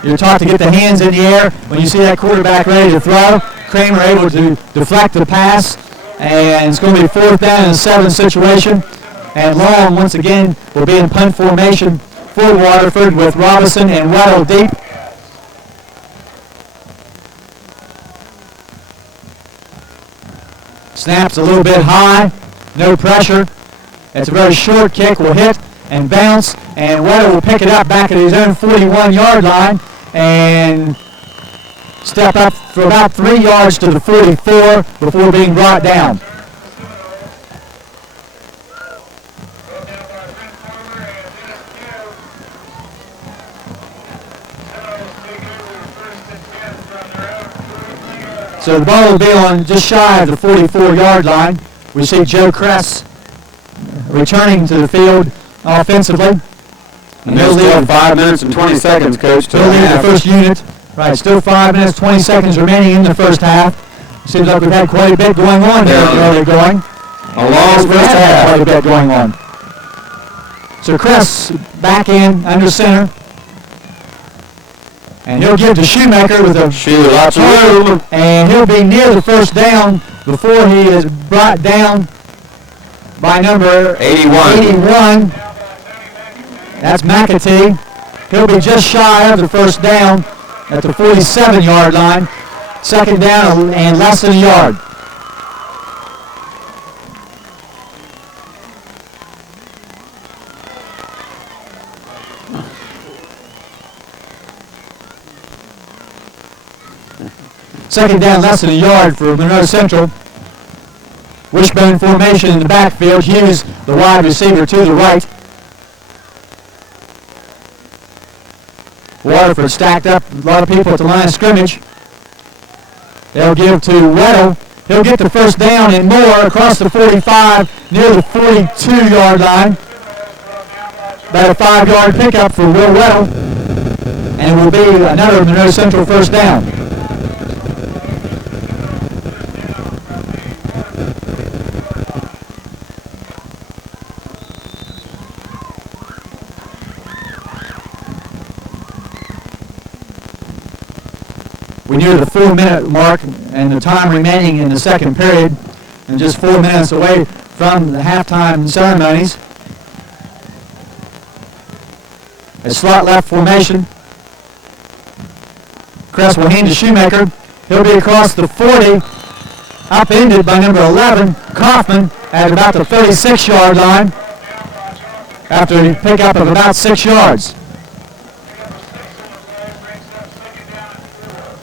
You're taught to get the hands in the air when you see that quarterback ready to throw. Kramer able to deflect the pass, and it's going to be 4th down and 7 situation. And Long once again will be in punt formation for Waterford with Robinson and Weddle deep. Snaps a little bit high, no pressure. It's a very short kick, will hit and bounce, and Weddle will pick it up back at his own 41-yard line and step up for about 3 yards to the 44 before being brought down. So the ball will be on just shy of the 44-yard line. We see Joe Kress returning to the field offensively. And there's still 5 minutes and 20 seconds, Coach. He'll lead the first unit. Right, still 5 minutes, 20 seconds remaining in the first half. Seems like we've had quite a bit going on here early going. A long first half. Quite a bit going on. So Kress back in under center. And he'll give to Shoemaker with a lots of room. And he'll be near the first down before he is brought down by number 81. That's McAtee. He'll be just shy of the first down at the 47-yard line. 2nd down and less than a yard. Second down, less than a yard for Monroe Central. Wishbone formation in the backfield. Hughes, the wide receiver, to the right. Waterford stacked up, a lot of people at the line of scrimmage. They'll give to Weddle. He'll get the first down and more across the 45 near the 42-yard line. About a 5-yard pickup for Will Weddle. And it will be another Monroe Central first down. we near the 4-minute mark and the time remaining in the second period, and just 4 minutes away from the halftime ceremonies. A slot left formation. Crest will hand to Shoemaker. He'll be across the 40, upended by number 11, Kaufman, at about the 36-yard line after a pickup of about 6 yards.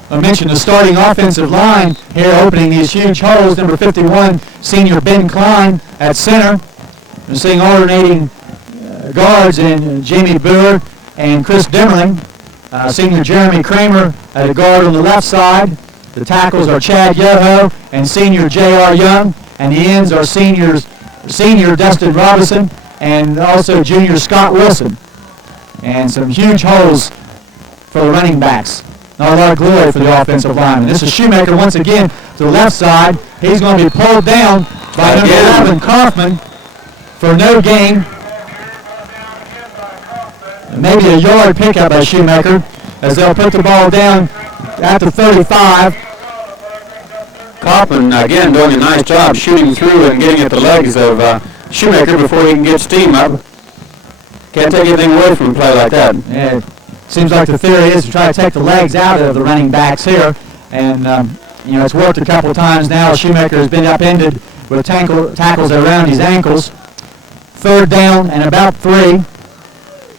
I mentioned the starting offensive line here opening these huge holes. Number 51, senior Ben Klein at center. We're seeing alternating guards in Jamie Boer and Chris Demmerling. Senior Jeremy Kramer at a guard on the left side. The tackles are Chad Yoho and senior J.R. Young. And the ends are senior Dustin Robinson and also junior Scott Wilson. And some huge holes for the running backs. Not a lot of glory for the offensive lineman. This is Shoemaker once again to the left side. He's going to be pulled down by number 11, Kaufman, for no gain. Maybe a yard pickup by Shoemaker as they'll put the ball down at the 35. Kaufman, again, doing a nice job shooting through and getting at the legs of Shoemaker before he can get steam up. Can't take anything away from a play like that. Yeah, it seems like the theory is to try to take the legs out of the running backs here. And, it's worked a couple of times now. Shoemaker has been upended with tackles around his ankles. Third down and about 3.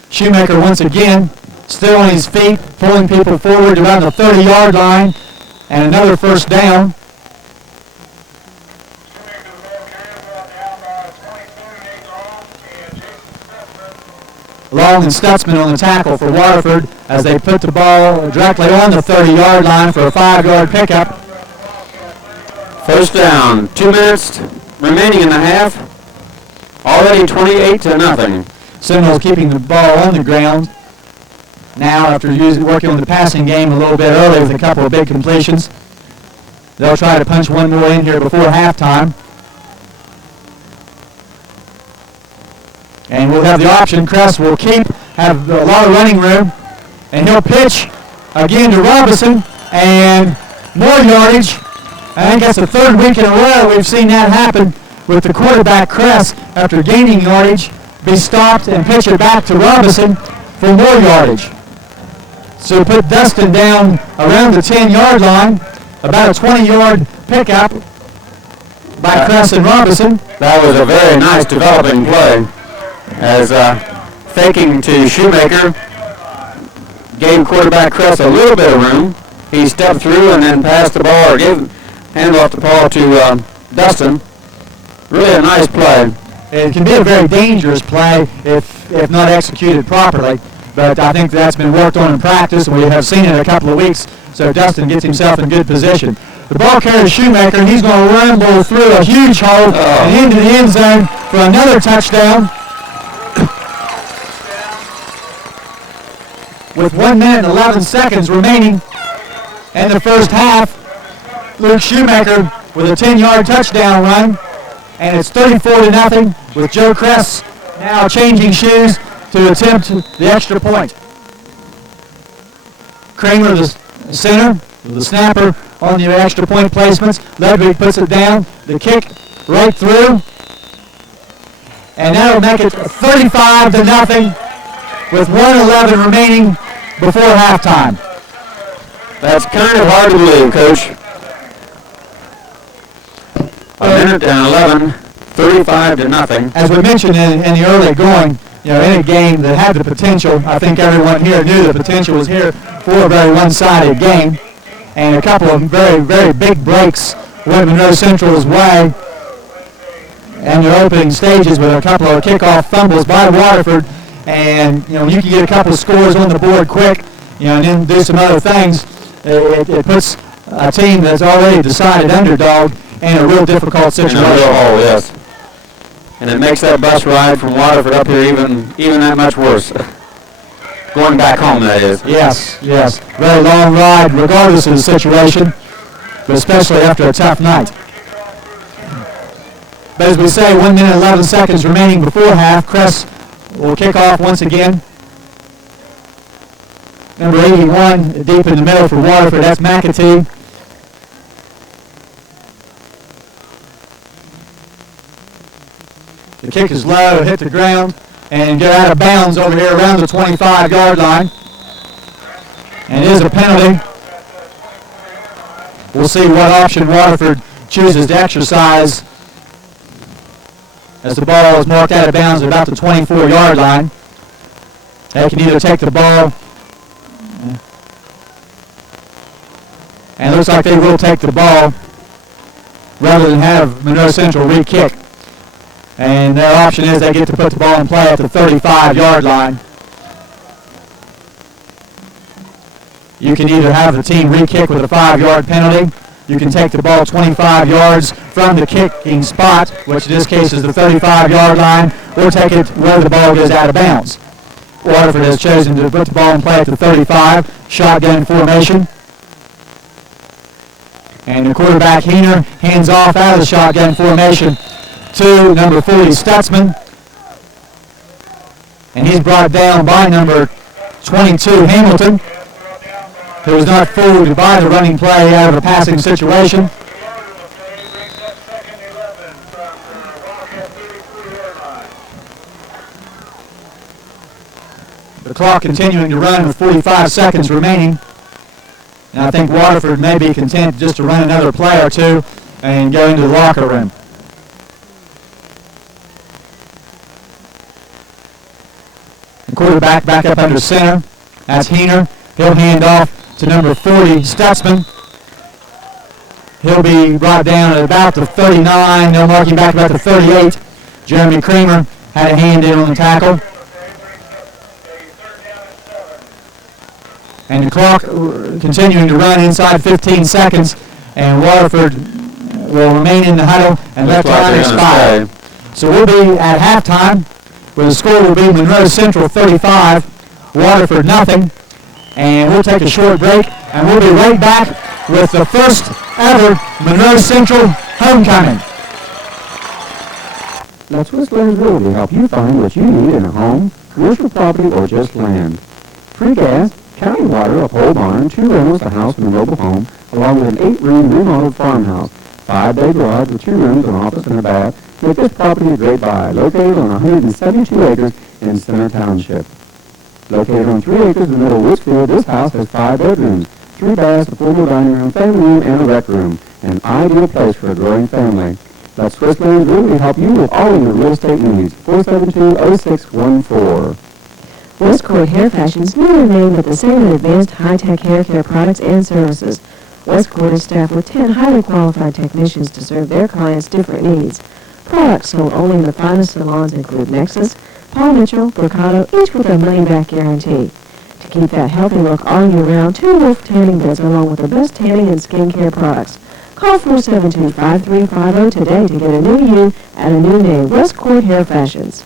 Shoemaker once again still on his feet, pulling people forward around the 30-yard line, and another first down. Long and Stutzman on the tackle for Waterford as they put the ball directly on the 30-yard line for a 5-yard pickup. First down, 2 minutes remaining in the half. Already 28-0. Seminoles keeping the ball on the ground. Now, after working on the passing game a little bit early with a couple of big completions, they'll try to punch one more in here before halftime. And we'll have the option. Crest will have a lot of running room, and he'll pitch again to Robinson, and more yardage. I think that's the third week in a row we've seen that happen with the quarterback Crest, after gaining yardage, be stopped and pitch it back to Robinson for more yardage. So put Dustin down around the 10-yard line, about a 20-yard pickup by Crest and Robinson. That was a very nice developing play, as faking to Shoemaker gave quarterback Crest a little bit of room. He stepped through and then passed the ball, or gave hand off the ball to Dustin. Really a nice play. It can be a very dangerous play if not executed properly, but I think that's been worked on in practice, and we have seen it in a couple of weeks, so Dustin gets himself in good position. The ball carries Shoemaker, and he's going to rumble through a huge hole and into the end zone for another touchdown. With 1 minute and 11 seconds remaining in the first half, Luke Shoemaker with a 10-yard touchdown run, and it's 34-0 with Joe Crest now changing shoes to attempt the extra point. Kramer, the center, the snapper on the extra point placements. Ludwig puts it down, the kick right through, and that'll make it 35-0 with 1:11 remaining before halftime. That's kind of hard to believe, Coach. A minute and 11, 35-0. As we mentioned in the early going, in a game that had the potential, I think everyone here knew the potential was here for a very one-sided game, and a couple of very, very big breaks went Monroe Central's way in their opening stages with a couple of kickoff fumbles by Waterford. And you can get a couple of scores on the board quick, and then do some other things. It puts a team that's already decided underdog in a real difficult situation. In a real hole, yes. And it makes that bus ride from Waterford up here even that much worse. Going back home, that is. Yes. Very long ride, regardless of the situation, but especially after a tough night. But as we say, 1 minute 11 seconds remaining before half. Crest will kick off once again. number 81, deep in the middle for Waterford. That's McAtee. The kick is low, hit the ground, and get out of bounds over here around the 25-yard line. And it is a penalty. We'll see what option Waterford chooses to exercise as the ball is marked out of bounds at about the 24-yard line. They can either take the ball, and it looks like they will take the ball rather than have Monroe Central re-kick. And their option is they get to put the ball in play at the 35-yard line. You can either have the team re-kick with a 5-yard penalty. You can take the ball 25 yards from the kicking spot, which in this case is the 35-yard line, or take it where the ball goes out of bounds. Waterford has chosen to put the ball in play at the 35, shotgun formation. And the quarterback, Heener, hands off out of the shotgun formation to number 40, Stutzman. And he's brought down by number 22, Hamilton, who was not fooled by the running play out of a passing situation. The clock continuing to run with 45 seconds remaining. And I think Waterford may be content just to run another play or two and go into the locker room. The quarterback back up under center. That's Heener. He'll hand off to number 40, Stutzman. He'll be brought down at about the 39. They'll mark him back about the 38. Jeremy Kramer had a hand in on the tackle. And the clock continuing to run inside 15 seconds. And Waterford will remain in the huddle and let time expire. So we'll be at halftime, where the score will be Monroe Central 35, Waterford nothing. And we'll take a short break, and we'll be right back with the first ever Monroe Central homecoming. Let Swiss Lands Realty help you find what you need in a home, commercial property, or just land. Free gas, county water, a pole barn, 2 rentals, a house, and a mobile home, along with an 8-room remodeled farmhouse, 5-bay garage with 2 rooms, an office, and a bath. Make this property a great buy, located on 172 acres in Center Township. Located on 3 acres in the middle of Woodsfield, this house has 5 bedrooms, 3 baths, a formal dining room, family room, and a rec room. An ideal place for a growing family. Let Swiss Lands Realty help you with all of your real estate needs. 472-0614. Westcourt Hair Fashion's newer name, but the same in advanced high-tech hair care products and services. Westcourt is staffed with 10 highly qualified technicians to serve their clients' different needs. Products sold only in the finest salons include Nexus, Paul Mitchell, Bricado, each with a money-back guarantee. To keep that healthy look all year round, 2 Wolf tanning beds along with the best tanning and skincare products. Call 472-5350 today to get a new you at a new name, Westcourt Hair Fashions.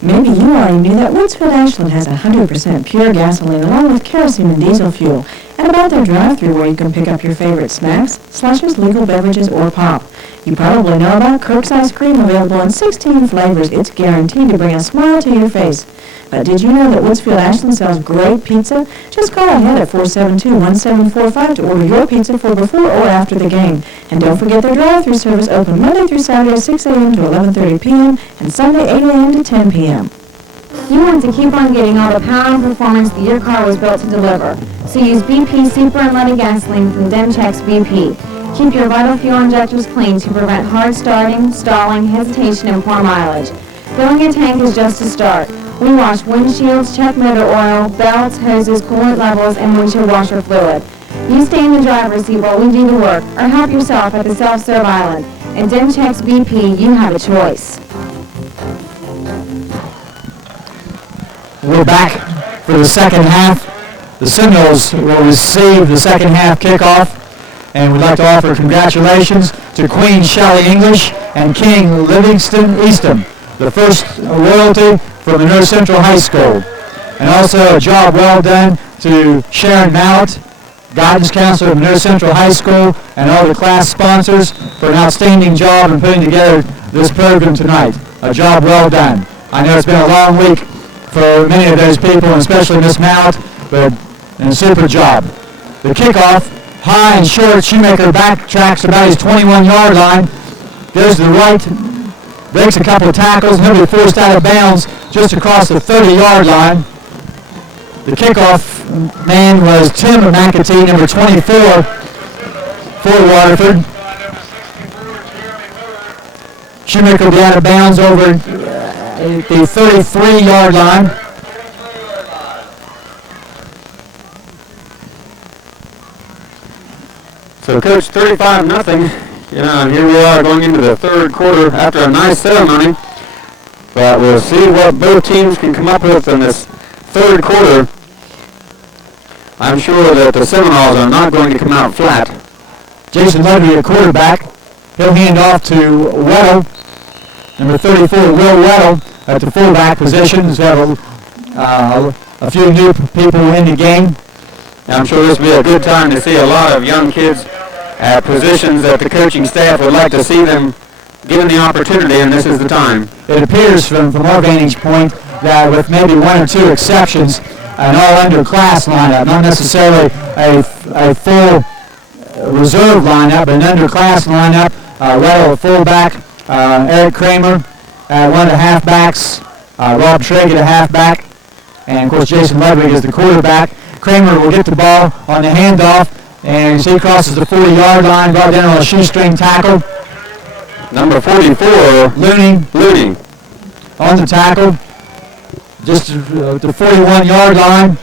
Maybe you already knew that Woodsfield Ashland has 100% pure gasoline along with kerosene and diesel fuel, and about their drive-thru where you can pick up your favorite snacks, slushes, legal beverages, or pop. You probably know about Kirk's Ice Cream, available in 16 flavors. It's guaranteed to bring a smile to your face. But did you know that Woodsfield Ashland sells great pizza? Just call ahead at 472-1745 to order your pizza for before or after the game. And don't forget their drive-thru service open Monday through Saturday 6 a.m. to 11:30 p.m. and Sunday 8 a.m. to 10 p.m. You want to keep on getting all the power and performance that your car was built to deliver. So use BP Super Unleaded Gasoline from Demchex BP. Keep your vital fuel injectors clean to prevent hard starting, stalling, hesitation, and poor mileage. Filling your tank is just a start. We wash windshields, check motor oil, belts, hoses, coolant levels, and windshield washer fluid. You stay in the driver's seat while we do the work, or help yourself at the self-serve island. At Demchex BP, you have a choice. We're back for the second half. The Seminoles will receive the second half kickoff, and we'd like to offer congratulations to Queen Shelley English and King Livingston Eastham, the first royalty from Monroe Central High School. And also a job well done to Sharon Mallett guidance counselor of Monroe Central High School, and all the class sponsors for an outstanding job in putting together this program tonight. A job well done. I know it's been a long week for many of those people, and especially Miss Mallet, but a super job. The kickoff, high and short, Shoemaker backtracks about his 21-yard line, goes to the right, breaks a couple of tackles, and he'll be forced out of bounds just across the 30-yard line. The kickoff man was Tim McAtee, number 24 for Waterford. Shoemaker will be out of bounds over the 33-yard line. So, Coach, 35-0. You know, and here we are going into the third quarter after a nice ceremony. But we'll see what both teams can come up with in this third quarter. I'm sure that the Seminoles are not going to come out flat. Jason Ludwig, at quarterback. He'll hand off to Weddle. Number 34, Will Weddle, at the fullback position. He's got a few new people in the game. I'm sure this will be a good time to see a lot of young kids at positions that the coaching staff would like to see them given the opportunity, and this is the time. It appears from our vantage point that with maybe one or two exceptions, an all-underclass lineup, not necessarily a full reserve lineup, but an underclass lineup. Weddle at fullback, Eric Kramer at one of the halfbacks, Rob Trigg at a halfback, and of course Jason Ludwig is the quarterback. Kramer will get the ball on the handoff, and he crosses the 40-yard line, brought down on a shoestring tackle. Number 44, Looney on the tackle, just the 41-yard line.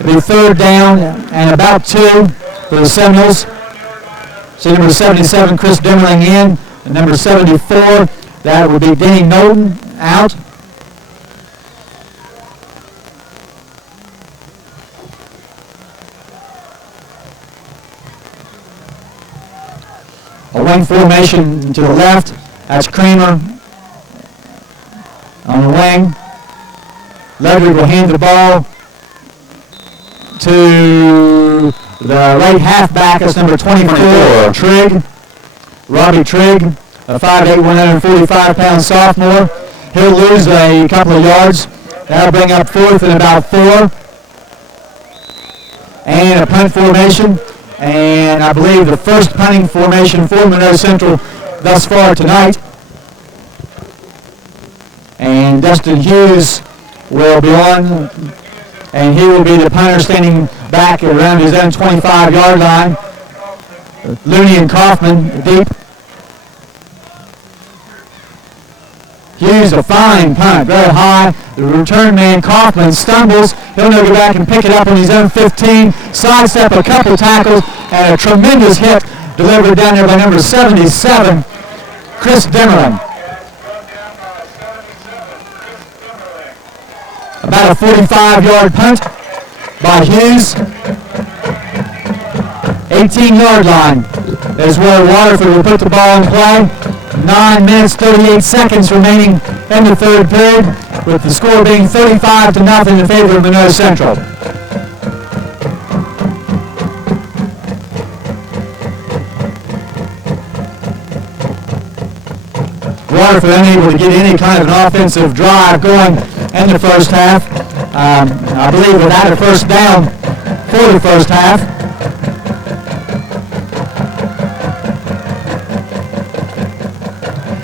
It'll be third down and about 2 for the Seminoles. See number 77, Chris Demmerling in, and number 74, that would be Denny Knowlton out. A wing formation to the left. That's Kramer on the wing. Ludwig will hand the ball to the right halfback. That's number 24, Trigg. Robbie Trigg, a 5'8", 145-pound sophomore. He'll lose a couple of yards. That'll bring up fourth and about 4. And a punt formation. And I believe the first punting formation for Monroe Central thus far tonight. And Dustin Hughes will be on, and he will be the punter standing back around his own 25-yard line. Looney and Kaufman deep. Hughes, a fine punt, very high. The return man, Kaufman, stumbles. He'll now go back and pick it up on his own 15, sidestep a couple tackles, and a tremendous hit delivered down there by number 77, Chris Demmerling. About a 45-yard punt by Hughes. 18-yard line is where Waterford will put the ball in play. 9 minutes, 38 seconds remaining in the third period, with the score being 35-0 in favor of Monroe Central. Waterford unable to get any kind of an offensive drive going in the first half. I believe without a first down for the first half.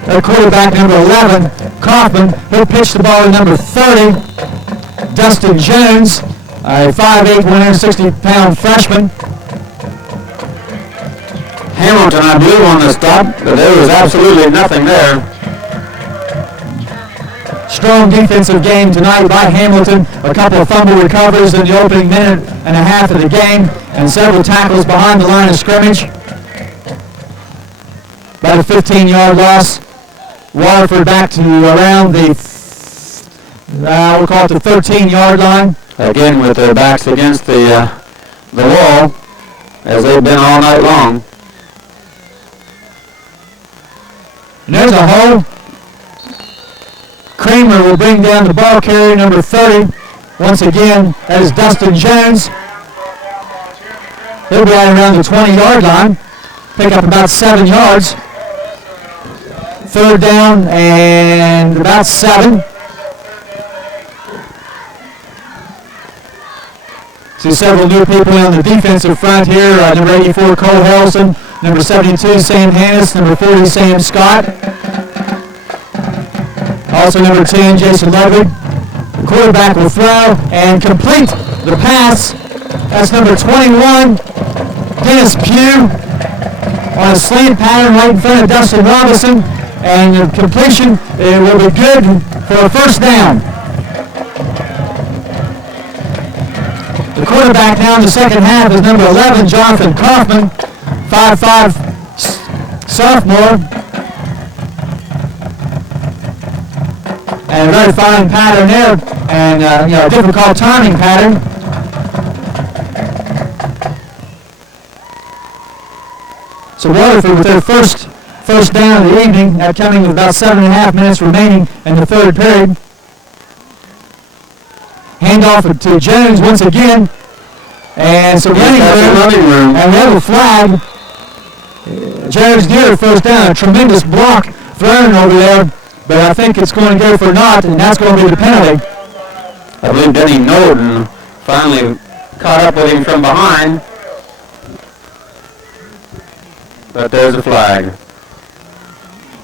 Their quarterback, number 11, Kaufman, he'll pitch the ball to number 30, Dustin Jones, a 5'8", 160-pound freshman. Hamilton, I believe, on the stop, but there was absolutely nothing there. Strong defensive game tonight by Hamilton. A couple of fumble recoveries in the opening minute and a half of the game, and several tackles behind the line of scrimmage. About a 15-yard loss. Waterford back to around the, we'll call it the 13-yard line. Again, with their backs against the wall, as they've been all night long. And there's a hole. Kramer will bring down the ball carrier, number 30. Once again, that is Dustin Jones. He'll be out around the 20-yard line. Pick up about 7 yards. Third down and about 7. See several new people on the defensive front here. Number 84, Cole Harrelson. Number 72, Sam Hannis. Number 40, Sam Scott. Also number 10, Jason Ludwig. The quarterback will throw and complete the pass. That's number 21, Dennis Pugh, on a slant pattern right in front of Dustin Robinson. And the completion will be good for a first down. The quarterback now in the second half is number 11, Jonathan Kaufman, 5'5" sophomore. And a very fine pattern there, and a difficult timing pattern. So Waterford with their first down of the evening, coming with about 7.5 minutes remaining in the third period. Handoff to Jones once again, and some running room, and we have a flag. Jones near the first down, a tremendous block thrown over there, but I think it's going to go for naught, and that's going to be the penalty. I believe Denny Norton finally caught up with him from behind, but there's a flag.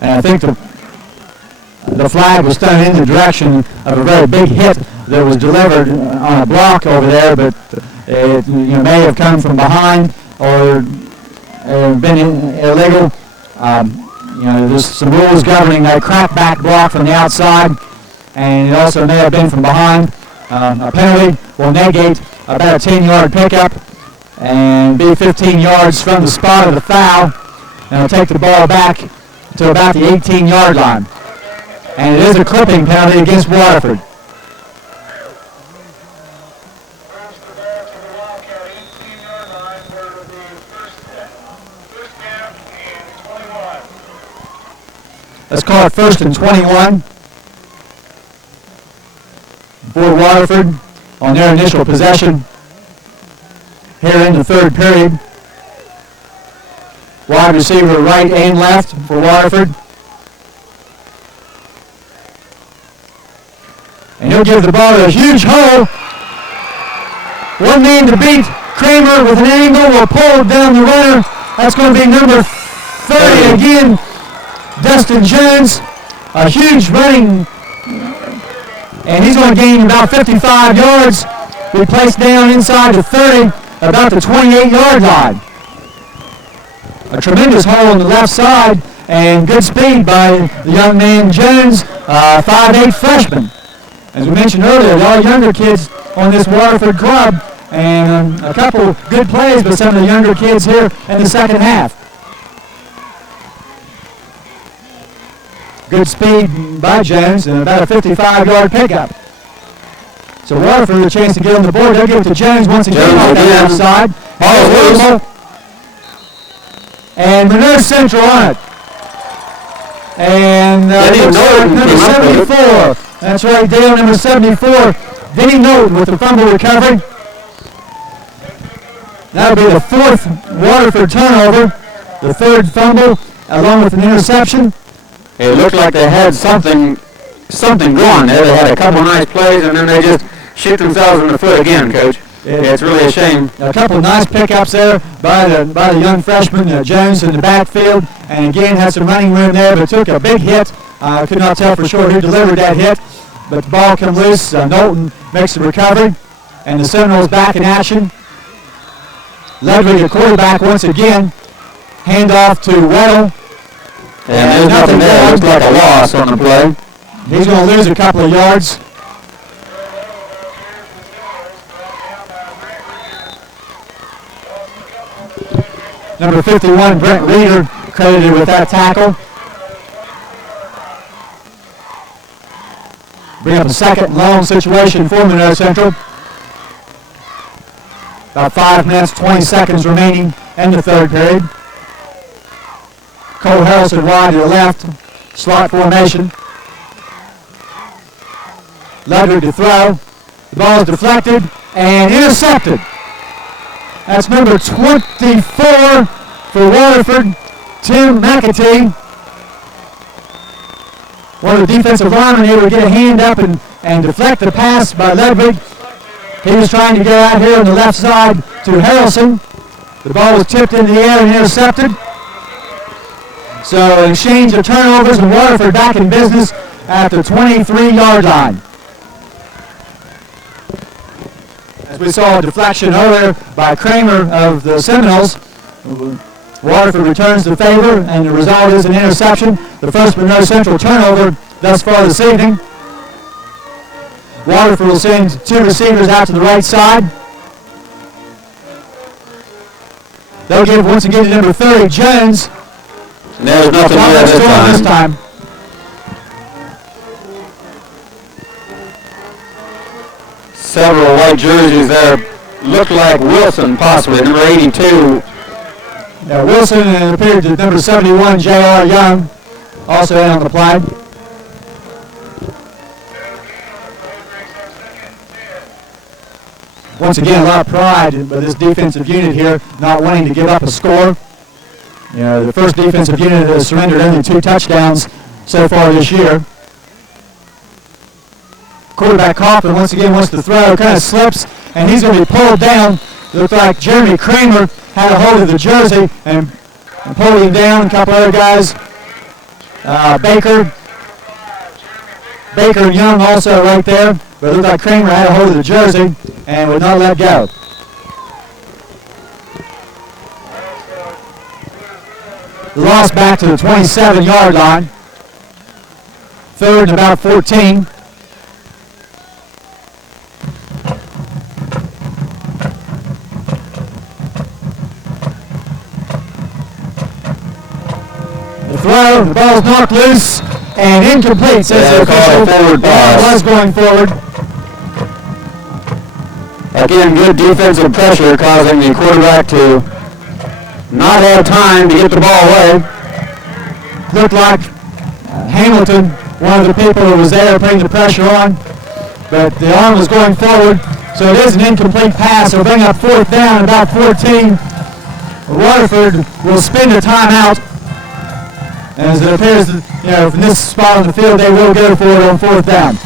And I think the flag was thrown in the direction of a very big hit that was delivered on a block over there, but it may have come from behind or been illegal. There's some rules governing that crackback block from the outside, and it also may have been from behind. A penalty will negate about a 10-yard pickup and be 15 yards from the spot of the foul, and it'll take the ball back to about the 18-yard line. And it is a clipping penalty against Waterford. Let's call it 1st and 21 for Waterford on their initial possession here in the third period. Wide receiver right and left for Waterford. And he'll give the ball to a huge hole. One man to beat. Kramer with an angle will pull down the runner. That's going to be number 30 again, Dustin Jones. A huge running, and he's going to gain about 55 yards. Be placed down inside the 30, about the 28-yard line. A tremendous hole on the left side, and good speed by the young man Jones, 5'8" freshman. As we mentioned earlier, all younger kids on this Waterford club, and a couple good plays by some of the younger kids here in the second half. Good speed by Jones, and about a 55-yard pickup. So Waterford with a chance to get on the board. They'll give it to Jones once again on the left side. Ball loose. And Monroe Central on it. And number 74. That's right, Dale, number 74. Denny Norton with the fumble recovery. That'll be the fourth Waterford turnover. The third fumble, along with an interception. It looked like they had something going there. They had a couple nice plays, and then they just shoot themselves in the foot again, Coach. It's really a shame. A couple of nice pickups there by the young freshman Jones in the backfield, and again had some running room there, but took a big hit. I could not tell for sure who delivered that hit, but the ball come loose. Knowlton makes the recovery, and the Seminoles back in action. Ludwig, a quarterback once again. Handoff to Weddle. And there's nothing there. It looks like a loss on the play. He's going to lose a couple of yards. Number 51, Brent Reeder, credited with that tackle. Bring up a second long situation for Monroe Central. About 5 minutes, 20 seconds remaining in the third period. Cole Harrelson wide to the left, slot formation. Ludwig to throw. The ball is deflected and intercepted. That's number 24 for Waterford, Tim McAtee. One of the defensive linemen able to get a hand up and deflect the pass by Ludwig. He was trying to get out here on the left side to Harrelson. The ball was tipped in the air and intercepted. So an exchange of turnovers and Waterford back in business at the 23-yard line. As we saw a deflection earlier by Kramer of the Seminoles, Waterford returns the favor, and the result is an interception. The first Monroe Central turnover thus far this evening. Waterford will send two receivers out to the right side. They'll give once again to number 30, Jones. There's nothing there this time. Several white jerseys there. Look like Wilson, possibly, number 82. Yeah, Wilson, and it appeared that number 71, J.R. Young, also in on the play. Once again, a lot of pride by this defensive unit here, not wanting to give up a score. You know, the first defensive unit has surrendered only 2 touchdowns so far this year. Quarterback Kaufman once again wants to throw, kind of slips, and he's going to be pulled down. Looked like Jeremy Kramer had a hold of the jersey and pulled him down. A couple other guys, Baker and Young also right there, but it looked like Kramer had a hold of the jersey and would not let go. Lost back to the 27-yard line. Third and about 14. The throw, the ball's knocked loose and incomplete, says the official. Forward pass. Was going forward. Again, good defensive pressure causing the quarterback to not have time to get the ball away. Looked like Hamilton, one of the people who was there putting the pressure on, but the arm was going forward, so it is an incomplete pass. It'll bring up 4th down, about 14. Waterford will spin the timeout, as it appears that, you know, from this spot on the field, they will go for it on 4th down.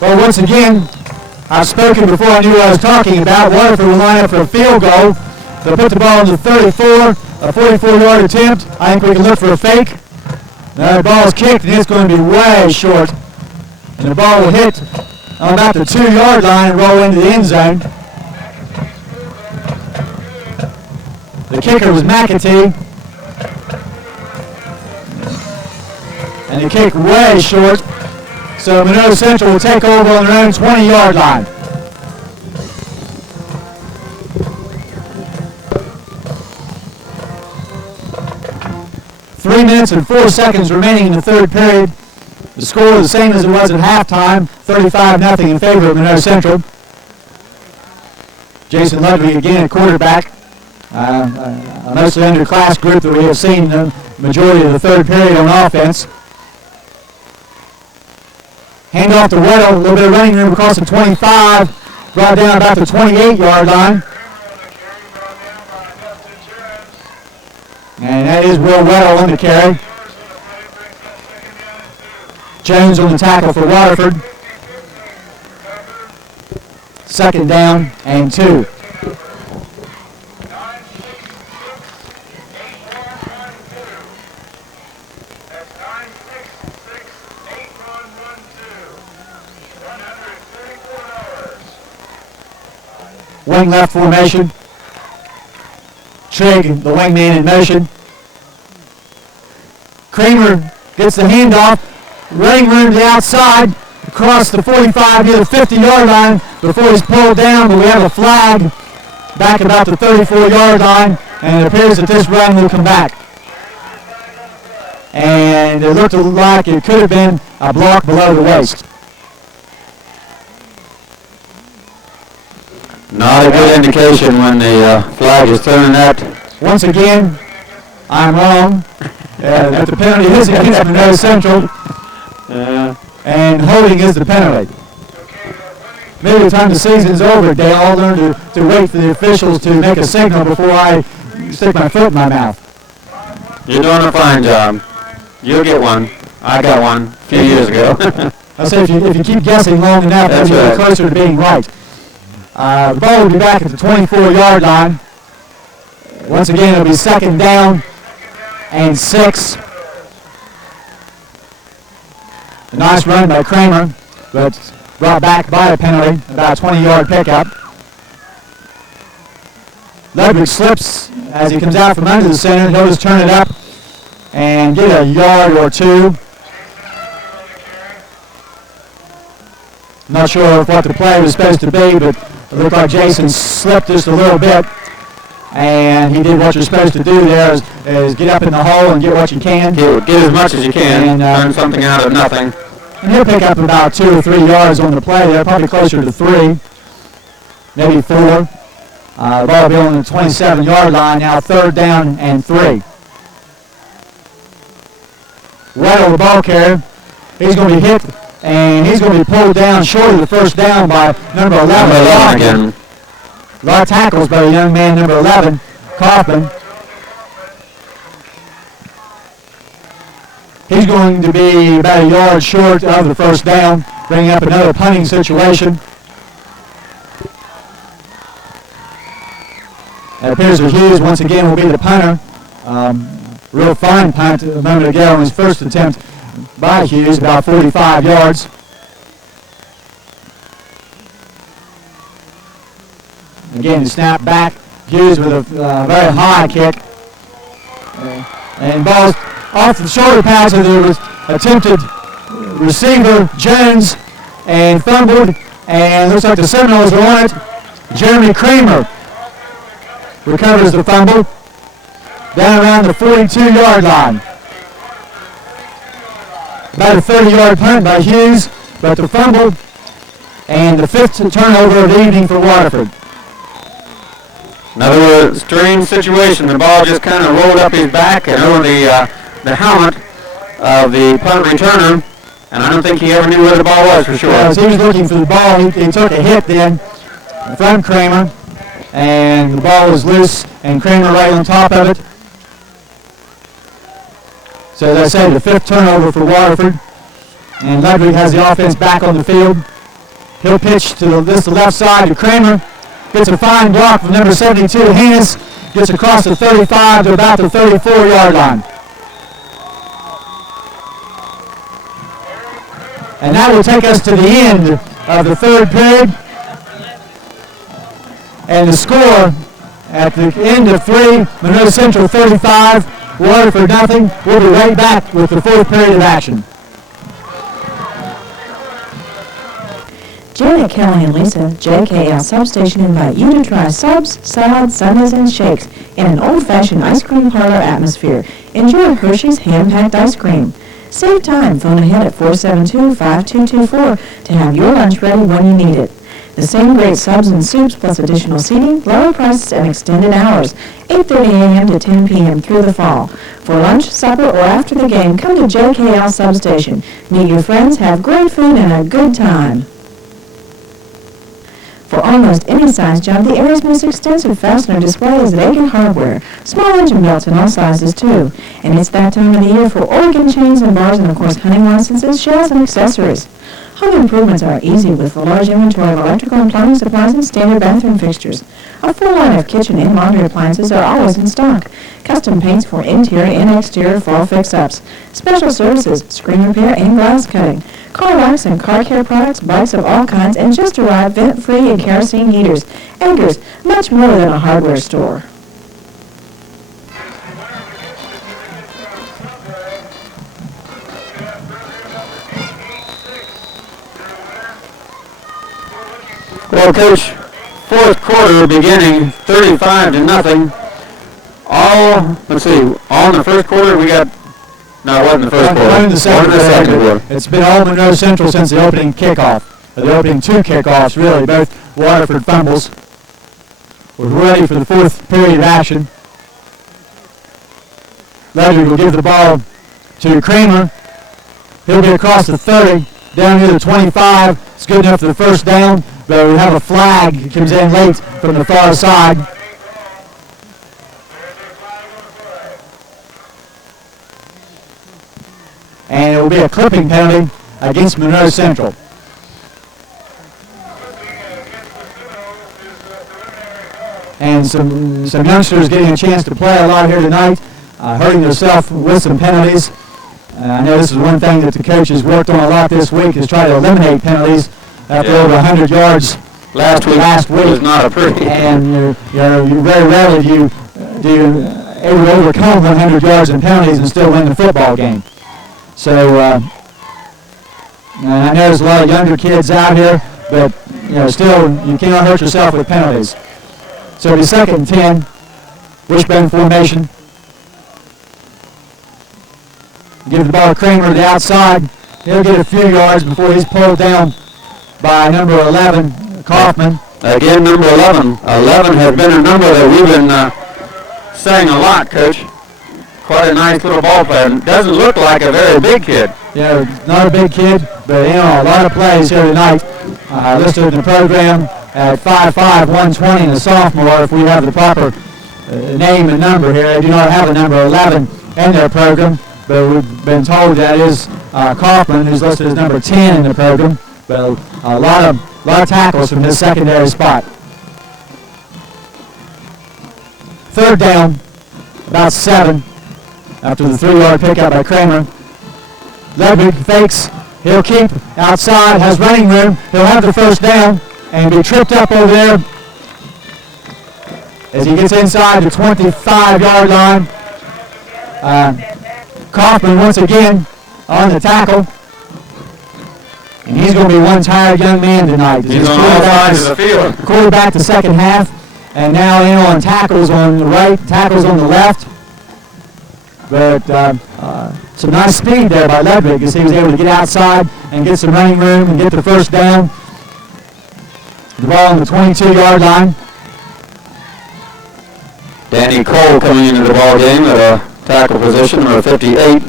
Well, once again, I've spoken before I knew what I was talking about. Waterford will line up for a field goal. They'll put the ball on the 34, a 44-yard attempt. I think we can look for a fake. Now the ball's kicked, and it's going to be way short. And the ball will hit on about the 2-yard line and roll into the end zone. The kicker was McAtee. And the kick way short. So Monroe Central will take over on their own 20-yard line. Three minutes and 4 seconds remaining in the third period. The score is the same as it was at halftime, 35-0 in favor of Monroe Central. Jason Ludwig again at quarterback. A mostly underclass group that we have seen the majority of the third period on offense. Hand off to Weddle, a little bit of running room across the 25, brought down about the 28-yard line. And that is Will Weddle on the carry. Jones on the tackle for Waterford. Second down and 2. Wing left formation. Trigg, the wingman, in motion. Kramer gets the handoff, running room to the outside, across the 45 near the 50-yard line before he's pulled down, but we have a flag back about the 34-yard line, and it appears that this run will come back. And it looked like it could have been a block below the waist. Not a good indication when the flag is thrown that. Once again, I'm wrong. But the penalty is against Monroe Central. And holding is the penalty. Maybe by the time the season's over, they all learn to wait for the officials to make a signal before I stick my foot in my mouth. You're doing a fine job. You'll get one. I got one a few years ago. I say if you keep guessing long enough, That's you'll right. get closer to being right. The ball will be back at the 24-yard line. Once again, it'll be second down and 6. A nice run by Kramer, but brought back by a penalty, about a 20-yard pickup. Ludwig slips as he comes out from under the center. He'll just turn it up and get a yard or 2. Not sure what the play was supposed to be, but it looked like Jason slipped just a little bit. And he did what you're supposed to do there is get up in the hole and get what you can. Get as much as you can, turn something out of nothing. And he'll pick up about 2 or 3 yards on the play there, probably closer to 3, maybe 4. The ball will be on the 27-yard line now, third down and 3. Weddle, the ball carrier, he's going to be hit, and he's going to be pulled down short of the first down by number 11 again. A lot of tackles by the young man, number 11, Kaufman. He's going to be about a yard short of the first down, bringing up another punting situation. It appears that Hughes once again will be the punter. Real fine punt a moment ago on his first attempt by Hughes, about 45 yards. Again, the snap back. Hughes with a very high kick. And ball's off the shoulder pads of the attempted receiver, Jones, and fumbled. And looks like the Seminoles are on it. Jeremy Kramer recovers the fumble down around the 42-yard line. About a 30-yard punt by Hughes, but the fumble and the 5th turnover of the evening for Waterford. Another strange situation. The ball just kind of rolled up his back and over the helmet of the punt returner, and I don't think he ever knew where the ball was for sure. As he was looking for the ball, he took a hit then from Kramer, and the ball was loose, and Kramer right on top of it. So as I say, the 5th turnover for Waterford, and Ludwig has the offense back on the field. He'll pitch to the left side to Kramer. Gets a fine block from number 72, Hannes. Gets across the 35 to about the 34-yard line. And that will take us to the end of the third period. And the score at the end of 3, Monroe Central 35, Waterford nothing. We'll be right back with the fourth period of action. Janet, Kelly, and Lisa, JKL Substation invite you to try subs, salads, sundaes, and shakes in an old-fashioned ice cream parlor atmosphere. Enjoy Hershey's hand-packed ice cream. Save time. Phone ahead at 472-5224 to have your lunch ready when you need it. The same great subs and soups plus additional seating, lower prices, and extended hours. 8:30 a.m. to 10 p.m. through the fall. For lunch, supper, or after the game, come to JKL Substation. Meet your friends, have great food, and a good time. For almost any size job, the area's most extensive fastener display is at Aiken Hardware. Small engine belts in all sizes, too. And it's that time of the year for Oregon chains and bars and, of course, hunting licenses, shells, and accessories. Home improvements are easy with a large inventory of electrical and plumbing supplies and standard bathroom fixtures. A full line of kitchen and laundry appliances are always in stock. Custom paints for interior and exterior fall fix-ups. Special services, screen repair and glass cutting. Car wax and car care products, bikes of all kinds, and just arrived vent-free and kerosene heaters. Eggers, much more than a hardware store. Well, Coach, fourth quarter beginning 35-0. All in the first quarter we got, no, it wasn't the first quarter. One in the second quarter. It's been all Monroe Central since the opening kickoff. The opening two kickoffs, really, both Waterford fumbles. We're ready for the fourth period of action. Ludwig will give the ball to Kramer. He'll be across the 30, down near the 25. It's good enough for the first down, but we have a flag. It comes in late from the far side. And it will be a clipping penalty against Monroe Central. And some youngsters getting a chance to play a lot here tonight, hurting themselves with some penalties. I know this is one thing that the coach has worked on a lot this week, is try to eliminate penalties after over 100 yards last week. Was not a pretty. And you're very rarely do you able to overcome 100 yards in penalties and still win the football game. So and I know there's a lot of younger kids out here, but still you cannot hurt yourself with penalties. So it'll be 2nd and 10, wishbone formation. Give the ball to Kramer to the outside. He'll get a few yards before he's pulled down by number 11, Kaufman. Again, number 11. 11 has been a number that we've been saying a lot, Coach. Quite a nice little ball player. Doesn't look like a very big kid. Yeah, not a big kid, but a lot of plays here tonight. Listed in the program at 5'5", 120, and a sophomore. If we have the proper name and number here, they do not have a number 11 in their program, but we've been told that is Kaufman, who's listed as number 10 in the program. But a lot of tackles from his secondary spot. 3rd down, about 7. After the 3-yard pickup by Kramer. Ludwig fakes. He'll keep outside, has running room. He'll have the first down and be tripped up over there as he gets inside the 25-yard line. Kaufman once again on the tackle. And he's going to be one tired young man tonight. He's on all sides of the field. Quarterback the second half. And now in on tackles on the right, tackles on the left. But some nice speed there by Ludwig as he was able to get outside and get some running room and get the first down. The ball on the 22-yard line. Danny Cole coming into the ball game at a tackle position, number 58.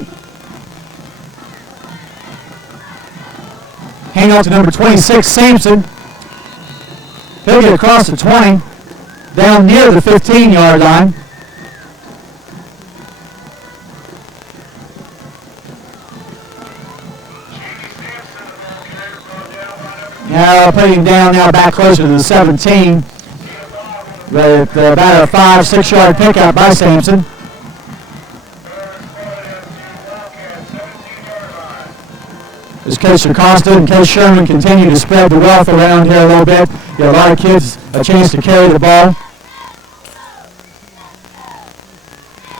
Hang on to number 26, Sampson. He'll get across the 20, down near the 15-yard line. Now putting him down now back closer to the 17. But about a 5-6 yard pickup by Sampson. As Coach Acosta and Coach Sherman continue to spread the wealth around here a little bit, get a lot of kids a chance to carry the ball.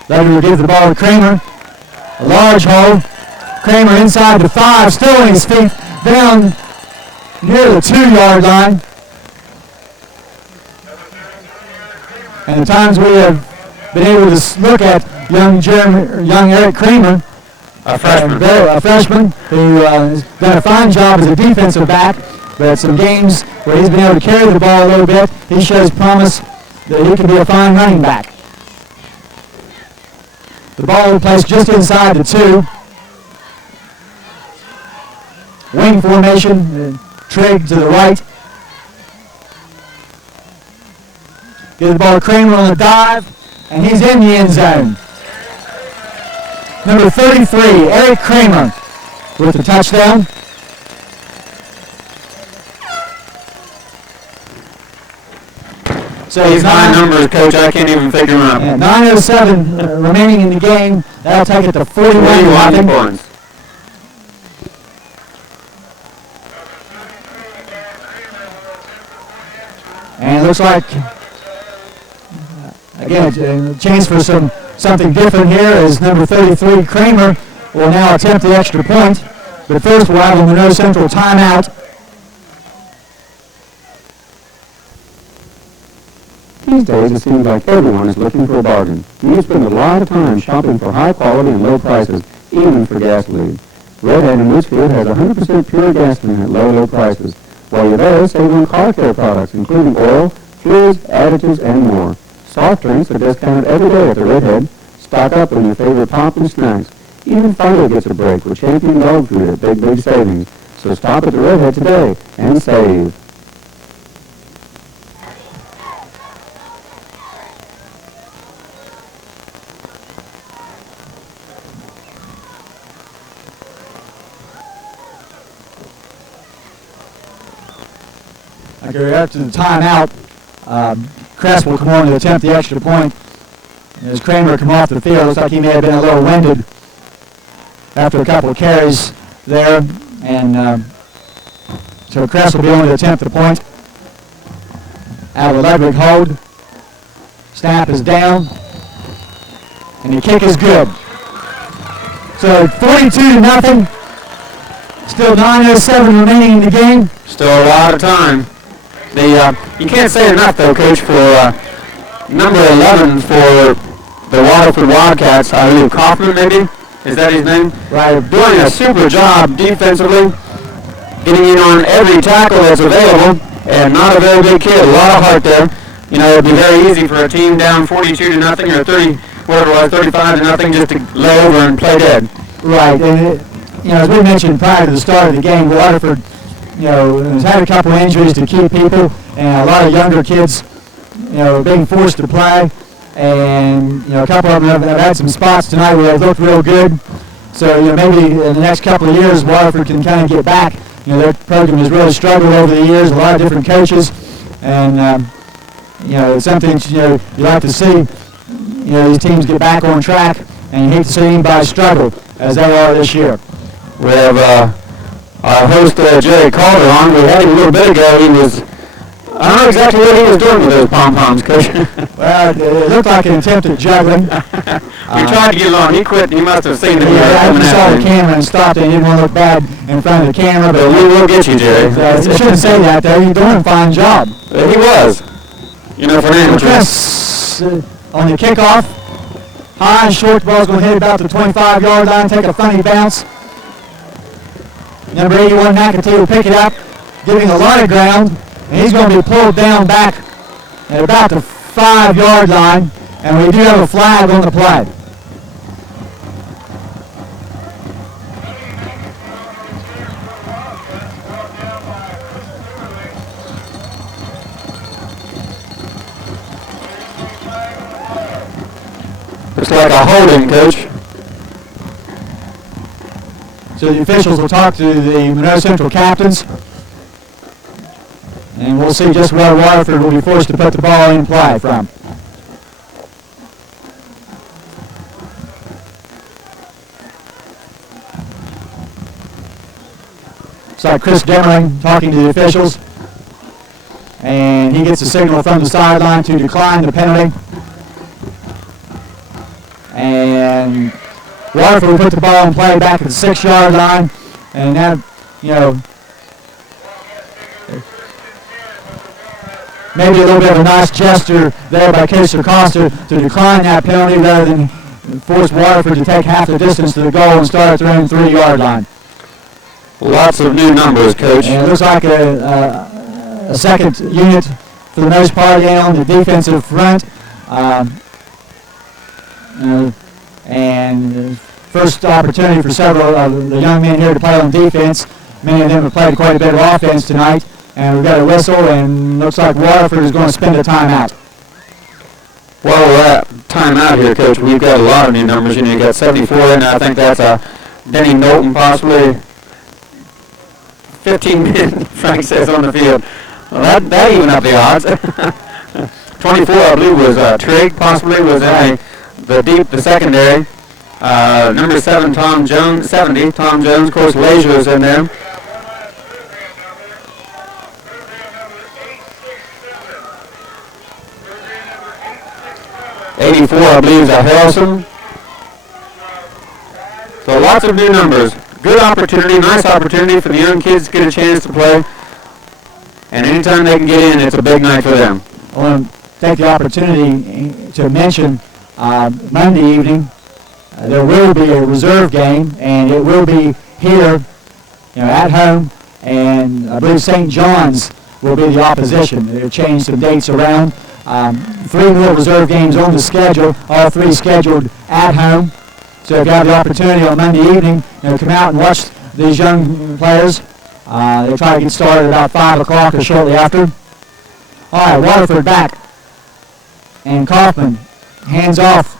Ludwig will give the ball to Kramer. A large hole. Kramer inside the 5, still on his feet, down near the 2-yard line. And the times we have been able to look at young Eric Kramer, a freshman who has done a fine job as a defensive back, but some games where he's been able to carry the ball a little bit, he shows promise that he can be a fine running back. The ball placed just inside the 2. Wing formation, Trigg to the right. Get the ball to Kramer on the dive, and he's in the end zone. Number 33, Eric Kramer with the touchdown. So These high numbers, Coach, I can't even figure them out. 9:07 remaining in the game. That'll take it to 41 41 points. And it looks like, again, a chance for something different here is number 33, Kramer, will now attempt the extra point. But first we'll have a Monroe Central timeout. These days, it seems like everyone is looking for a bargain. You spend a lot of time shopping for high quality and low prices, even for gasoline. Redhead in Woodsfield has 100% pure gasoline at low prices. While you're there, save on car care products, including oil, fluids, additives, and more. Soft drinks are discounted every day at the Redhead. Stock up on your favorite pop and snacks. Even Fido gets a break with champion dog food at big savings. So stop at the Redhead today and save. Okay, after the timeout, Crest will come on to attempt the extra point. As Kramer come off the field, looks like he may have been a little winded after a couple of carries there. And so Crest will be on to attempt the point. Out of the Ludwig hold. Snap is down. And the kick is good. So 42-0. Still 9:07 remaining in the game. Still a lot of time. You can't say enough, though, Coach, for number 11 for the Waterford Wildcats. I believe Kaufman, maybe? Is that his name? Right. Doing a super job defensively, getting in on every tackle that's available, and not a very big kid. A lot of heart there. You know, it'd be very easy for a team down 42-0 or 30, whatever it was, 35-0, just to lay over and play dead. Right. And as we mentioned prior to the start of the game, Waterford, has had a couple injuries to key people, and a lot of younger kids, being forced to play. And, a couple of them have had some spots tonight where they've looked real good. So, maybe in the next couple of years, Waterford can kind of get back. Their program has really struggled over the years, a lot of different coaches. And, it's something, you like to see, these teams get back on track, and you hate to see anybody struggle as they are this year. We have our host, Jerry Calder, on. We had him a little bit ago. I don't know exactly what he was doing with those pom-poms, Coach. Well, it looked like an attempt at juggling. We tried to get along. He quit. He must have seen that we were I coming just saw after the him. camera and stopped it. He didn't want to look bad in front of the camera. But we will get you, Jerry. You shouldn't say that, though. You're doing a fine job. But he was. For an amateur. Chris, on the kickoff, high and short, ball's going to hit about the 25-yard line, take a funny bounce. Number 81, McAtee, will pick it up, giving a lot of ground, and he's going to be pulled down back at about the 5-yard line, and we do have a flag on the play. It's like a holding, Coach. So the officials will talk to the Monroe Central captains, and we'll see just where Waterford will be forced to put the ball in play from. It's like Chris Demering talking to the officials, and he gets a signal from the sideline to decline the penalty. And Waterford will put the ball in play back at the 6-yard line, and now, maybe a little bit of a nice gesture there by Coach Acosta to decline that penalty rather than force Waterford to take half the distance to the goal and start at their own 3-yard line. Lots of new numbers, Coach. And it looks like a second unit for the most part in on the defensive front. And first opportunity for several of the young men here to play on defense. Many of them have played quite a bit of offense tonight. And we've got a whistle, and looks like Waterford is going to spend a timeout. Well, timeout here, Coach. We've got a lot of new numbers. You got 74 in. I think that's Denny Knowlton, possibly 15 men, Frank says, on the field. Well, that even up the odds. 24, I believe, was Trigg, possibly, was in the secondary. Number 7, Tom Jones, 70, Tom Jones. Of course, Leisure is in there. '84, I believe, is Harrelson. So lots of new numbers. Good opportunity, nice opportunity for the young kids to get a chance to play. And anytime they can get in, it's a big night for them. I want to take the opportunity to mention Monday evening there will be a reserve game, and it will be here, at home, and I believe St. John's will be the opposition. They've changed some dates around. 3 more reserve games on the schedule, all 3 scheduled at home. So if you have the opportunity on Monday evening, come out and watch these young players. They try to get started about 5 o'clock or shortly after. All right, Waterford back. And Kaufman, hands off.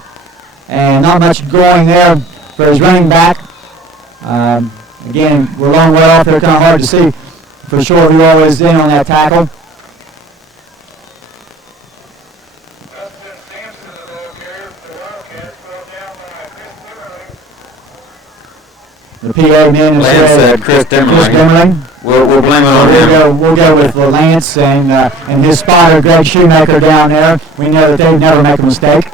And not much going there for his running back. Again, we're a long way off here, kind of hard to see for sure who always in on that tackle. The PA man said Chris Demmerling. We'll blame it on him. We'll go with Lance and his spotter, Greg Shoemaker, down there. We know that they never make a mistake.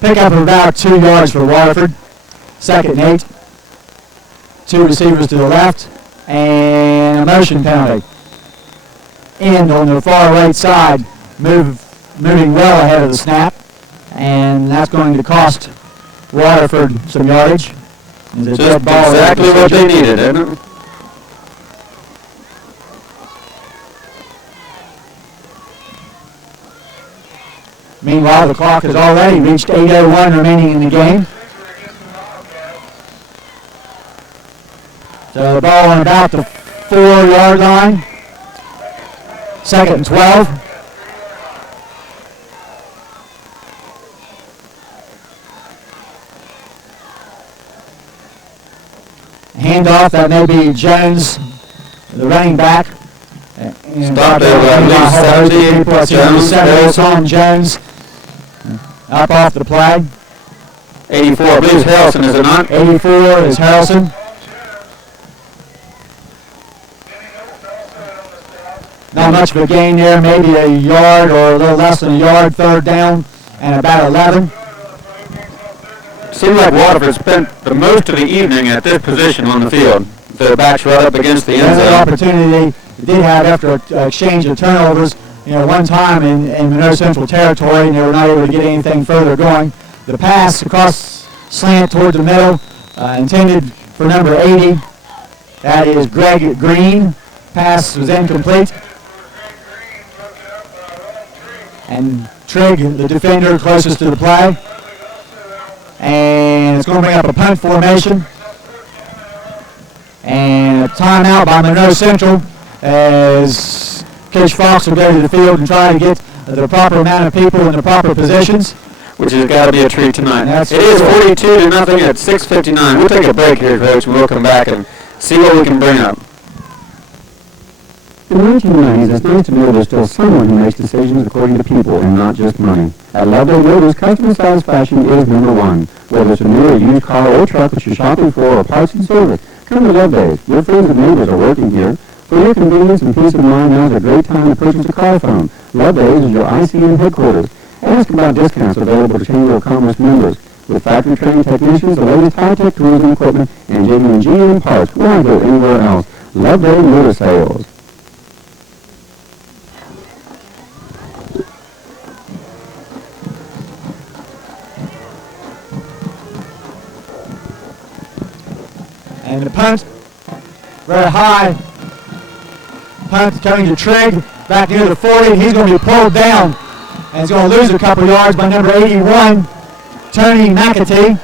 Pick up about 2 yards for Waterford. 2nd and 8. 2 receivers to the left. And a motion penalty. End on the far right side. Moving well ahead of the snap. And that's going to cost Waterford some yardage. Just exactly what they needed, isn't it? Meanwhile, the clock has already reached 8:01 remaining in the game. So the ball on about the 4-yard line. 2nd and 12. Handoff, that may be Jones, the running back. Stop there, Jones. Tom Jones up off the play. 84, I believe, is Harrelson, is it not? 84 is Harrelson. Not much of a gain there, maybe a yard or a little less than a yard, 3rd down, and about 11. Seemed like Waterford spent the most of the evening at this position on the field. Their backs right up against the end zone. Another opportunity they did have after an exchange of turnovers, one time in Monroe Central territory, and they were not able to get anything further going. The pass across slant toward the middle, intended for number 80. That is Greg Green. Pass was incomplete. And Trigg, the defender, closest to the play. And it's going to bring up a punt formation. And a timeout by Monroe Central as Coach Fox will go to the field and try to get the proper amount of people in the proper positions. Which has got to be a treat tonight. It is 42-0 at 6:59. We'll take a break here, Coach, and we'll come back and see what we can bring up. In the 1990s, it's nice to know there's still someone who makes decisions according to people and not just money. At Loveday Motors, customer satisfaction is number 1. Whether it's a new or used car or truck that you're shopping for or parts and service, come to Loveday. Your friends and neighbors are working here. For your convenience and peace of mind, now's a great time to purchase a car phone. Loveday is your ICM headquarters. Ask about discounts available to Chamber of Commerce members. With factory-trained technicians, the latest high-tech tools and equipment, and genuine GM parts, why go anywhere else? Loveday Motor Sales. And the punt, very high. Punt coming to Trigg, back near the 40. He's going to be pulled down. And he's going to lose a couple yards by number 81, Tony McAtee.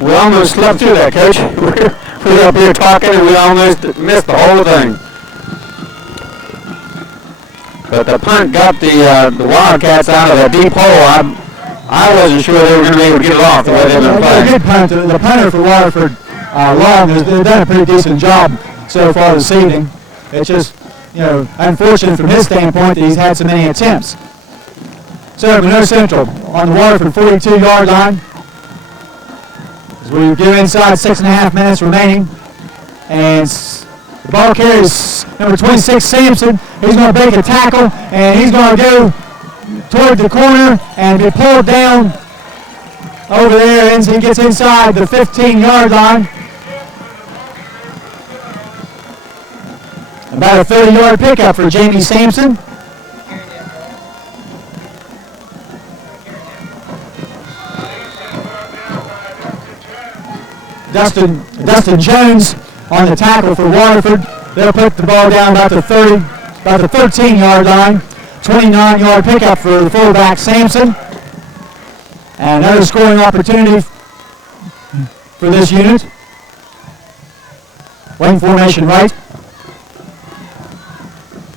We almost slept through that, Coach. We were up here talking and we almost missed the whole thing. But the punt got the Wildcats out of a deep hole. I wasn't sure they were going to be able to get it off the way they've been playing. Good punt. The punter for Waterford, Long, has done a pretty decent job so far this evening. It's just, unfortunate from his standpoint that he's had so many attempts. So Monroe Central on the Waterford 42-yard line. As we go inside 6.5 minutes remaining. And the ball carries number 26, Sampson. He's going to break a tackle, and he's going to go toward the corner and be pulled down over there as he gets inside the 15-yard line. About a 30-yard pickup for Jamie Sampson. Dustin Jones on the tackle for Waterford. They'll put the ball down about the 13-yard line. 29-yard pickup for the fullback Sampson. And another scoring opportunity for this unit. Wing formation right.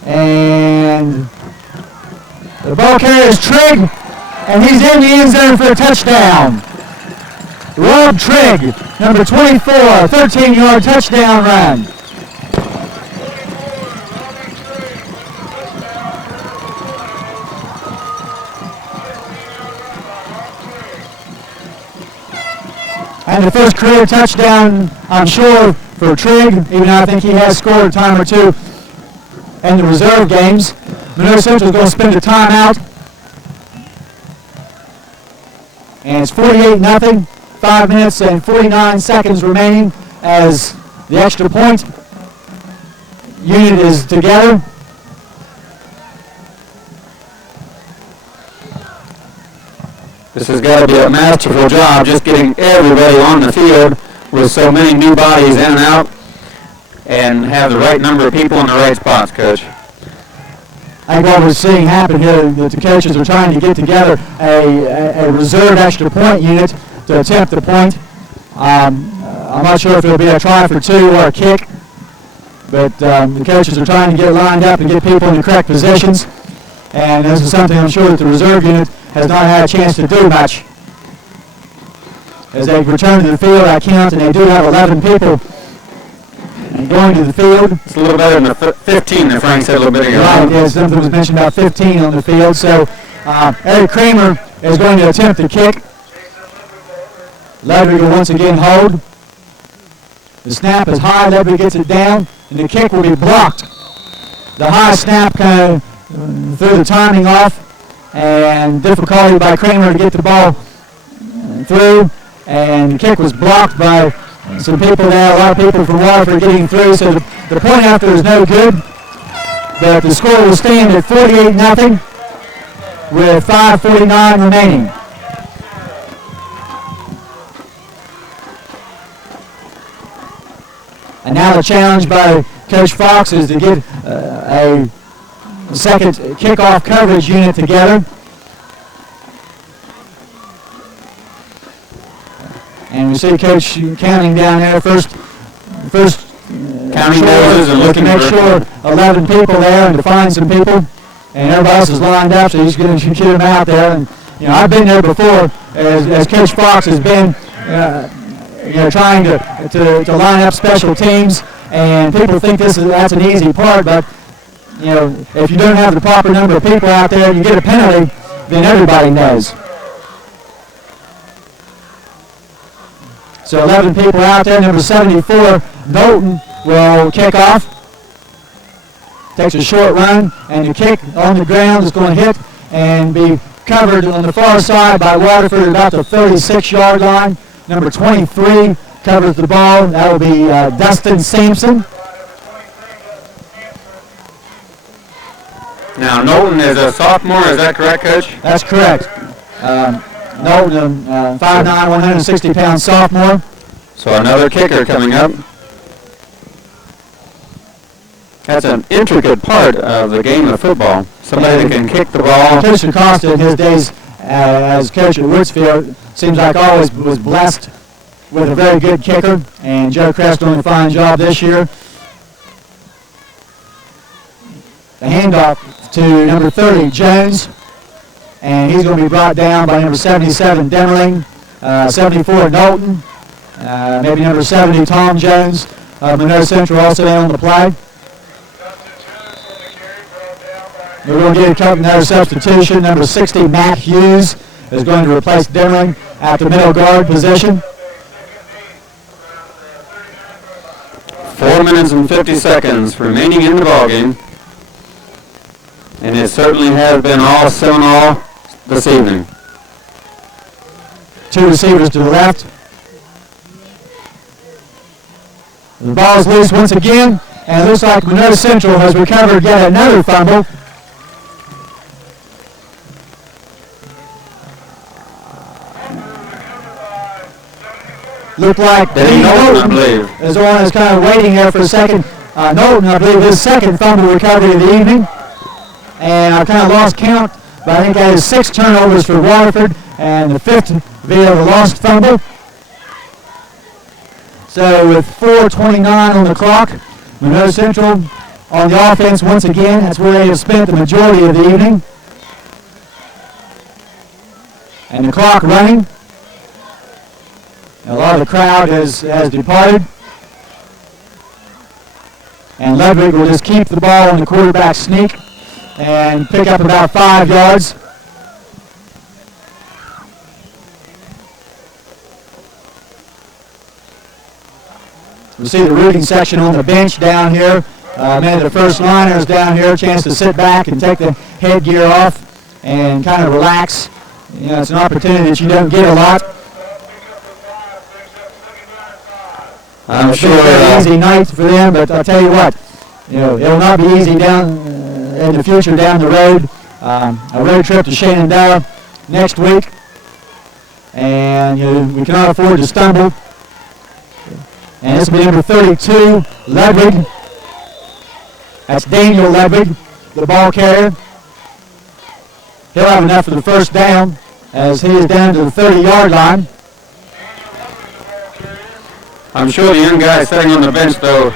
And the ball carrier is Trigg, and he's in the end zone for a touchdown. Rob Trigg, number 24, 13-yard touchdown run. And the first career touchdown, I'm sure, for Trigg, even though I think he has scored a time or two in the reserve games. Monroe Central is going to spend a timeout. And it's 48-0. 5 minutes and 49 seconds remaining as the extra point unit is together. This has got to be a masterful job just getting everybody on the field with so many new bodies in and out and have the right number of people in the right spots, Coach. I think what we're seeing happen here, that the coaches are trying to get together a reserve extra point unit to attempt the point. I'm not sure if it'll be a try for two or a kick, but the coaches are trying to get lined up and get people in the correct positions. And this is something I'm sure that the reserve unit has not had a chance to do much. As they return to the field, I count, and they do have 11 people going to the field. It's a little better than the 15 that Frank said a little bit ago. Right, yeah, something was mentioned about 15 on the field. So Eric Kramer is going to attempt the kick. Ledwig will once again hold. The snap is high, Ledwig gets it down, and the kick will be blocked. The high snap kind of threw the timing off, and difficulty by Kramer to get the ball through, and the kick was blocked by some people there, a lot of people from Waterford getting through, so the point after is no good, but the score will stand at 48-0 with 5:49 remaining. And now the challenge by Coach Fox is to get a second kickoff coverage unit together. And we see Coach counting down there, first counting noses and looking to make sure 11 people there and to find some people. And everybody else is lined up, so he's going to get them out there. And I've been there before, as Coach Fox has been. Trying to line up special teams, and people think that's an easy part, but if you don't have the proper number of people out there and you get a penalty, then everybody knows. So 11 people out there. Number 74, Knowlton, will kick off. Takes a short run, and the kick on the ground is going to hit and be covered on the far side by Waterford at about the 36-yard line. Number 23 covers the ball. That will be Dustin Sampson. Now, Knowlton is a sophomore. Is that correct, Coach? That's correct. Knowlton, 5'9", 160-pound sophomore. So another kicker coming up. That's an intricate part of the game of football. Somebody that can kick the ball. Coach Acosta, in his days as coach at Woodsfield, seems like always was blessed with a very good kicker, and Joe Crest doing a fine job this year. The handoff to number 30, Jones, and he's going to be brought down by number 77, Demmerling, 74, Knowlton, maybe number 70, Tom Jones, Monroe Central also in on the play. We're going to get another substitution. Number 60, Matt Hughes, is going to replace Dimmerling at the middle guard position. 4 minutes and 50 seconds remaining in the ballgame. And it certainly has been all Seminole this evening. Two receivers to the left. The ball is loose once again, and it looks like Monroe Central has recovered yet another fumble. Looked like Danny Knowlton, I believe, is the one that's kind of waiting there for a second. Knowlton, I believe, his second fumble recovery of the evening. And I kind of lost count, but I think that is 6 turnovers for Waterford, and the 5th via the lost fumble. So with 4:29 on the clock, Monroe Central on the offense once again. That's where they have spent the majority of the evening. And the clock running. A lot of the crowd has departed. And Ludwig will just keep the ball on the quarterback sneak and pick up about 5 yards. We see the rooting section on the bench down here. Many of the first liners down here, a chance to sit back and take the headgear off and kind of relax. You know, it's an opportunity that you don't get a lot. I'm sure It's been an easy night for them, but I'll tell you what, you know, it will not be easy down in the future down the road. A road trip to Shenandoah next week, and you know, we cannot afford to stumble. And this will be number 32, Ludwig. That's Daniel Ludwig, the ball carrier. He'll have enough for the first down as he is down to the 30-yard line. I'm sure the young guys sitting on the bench, though,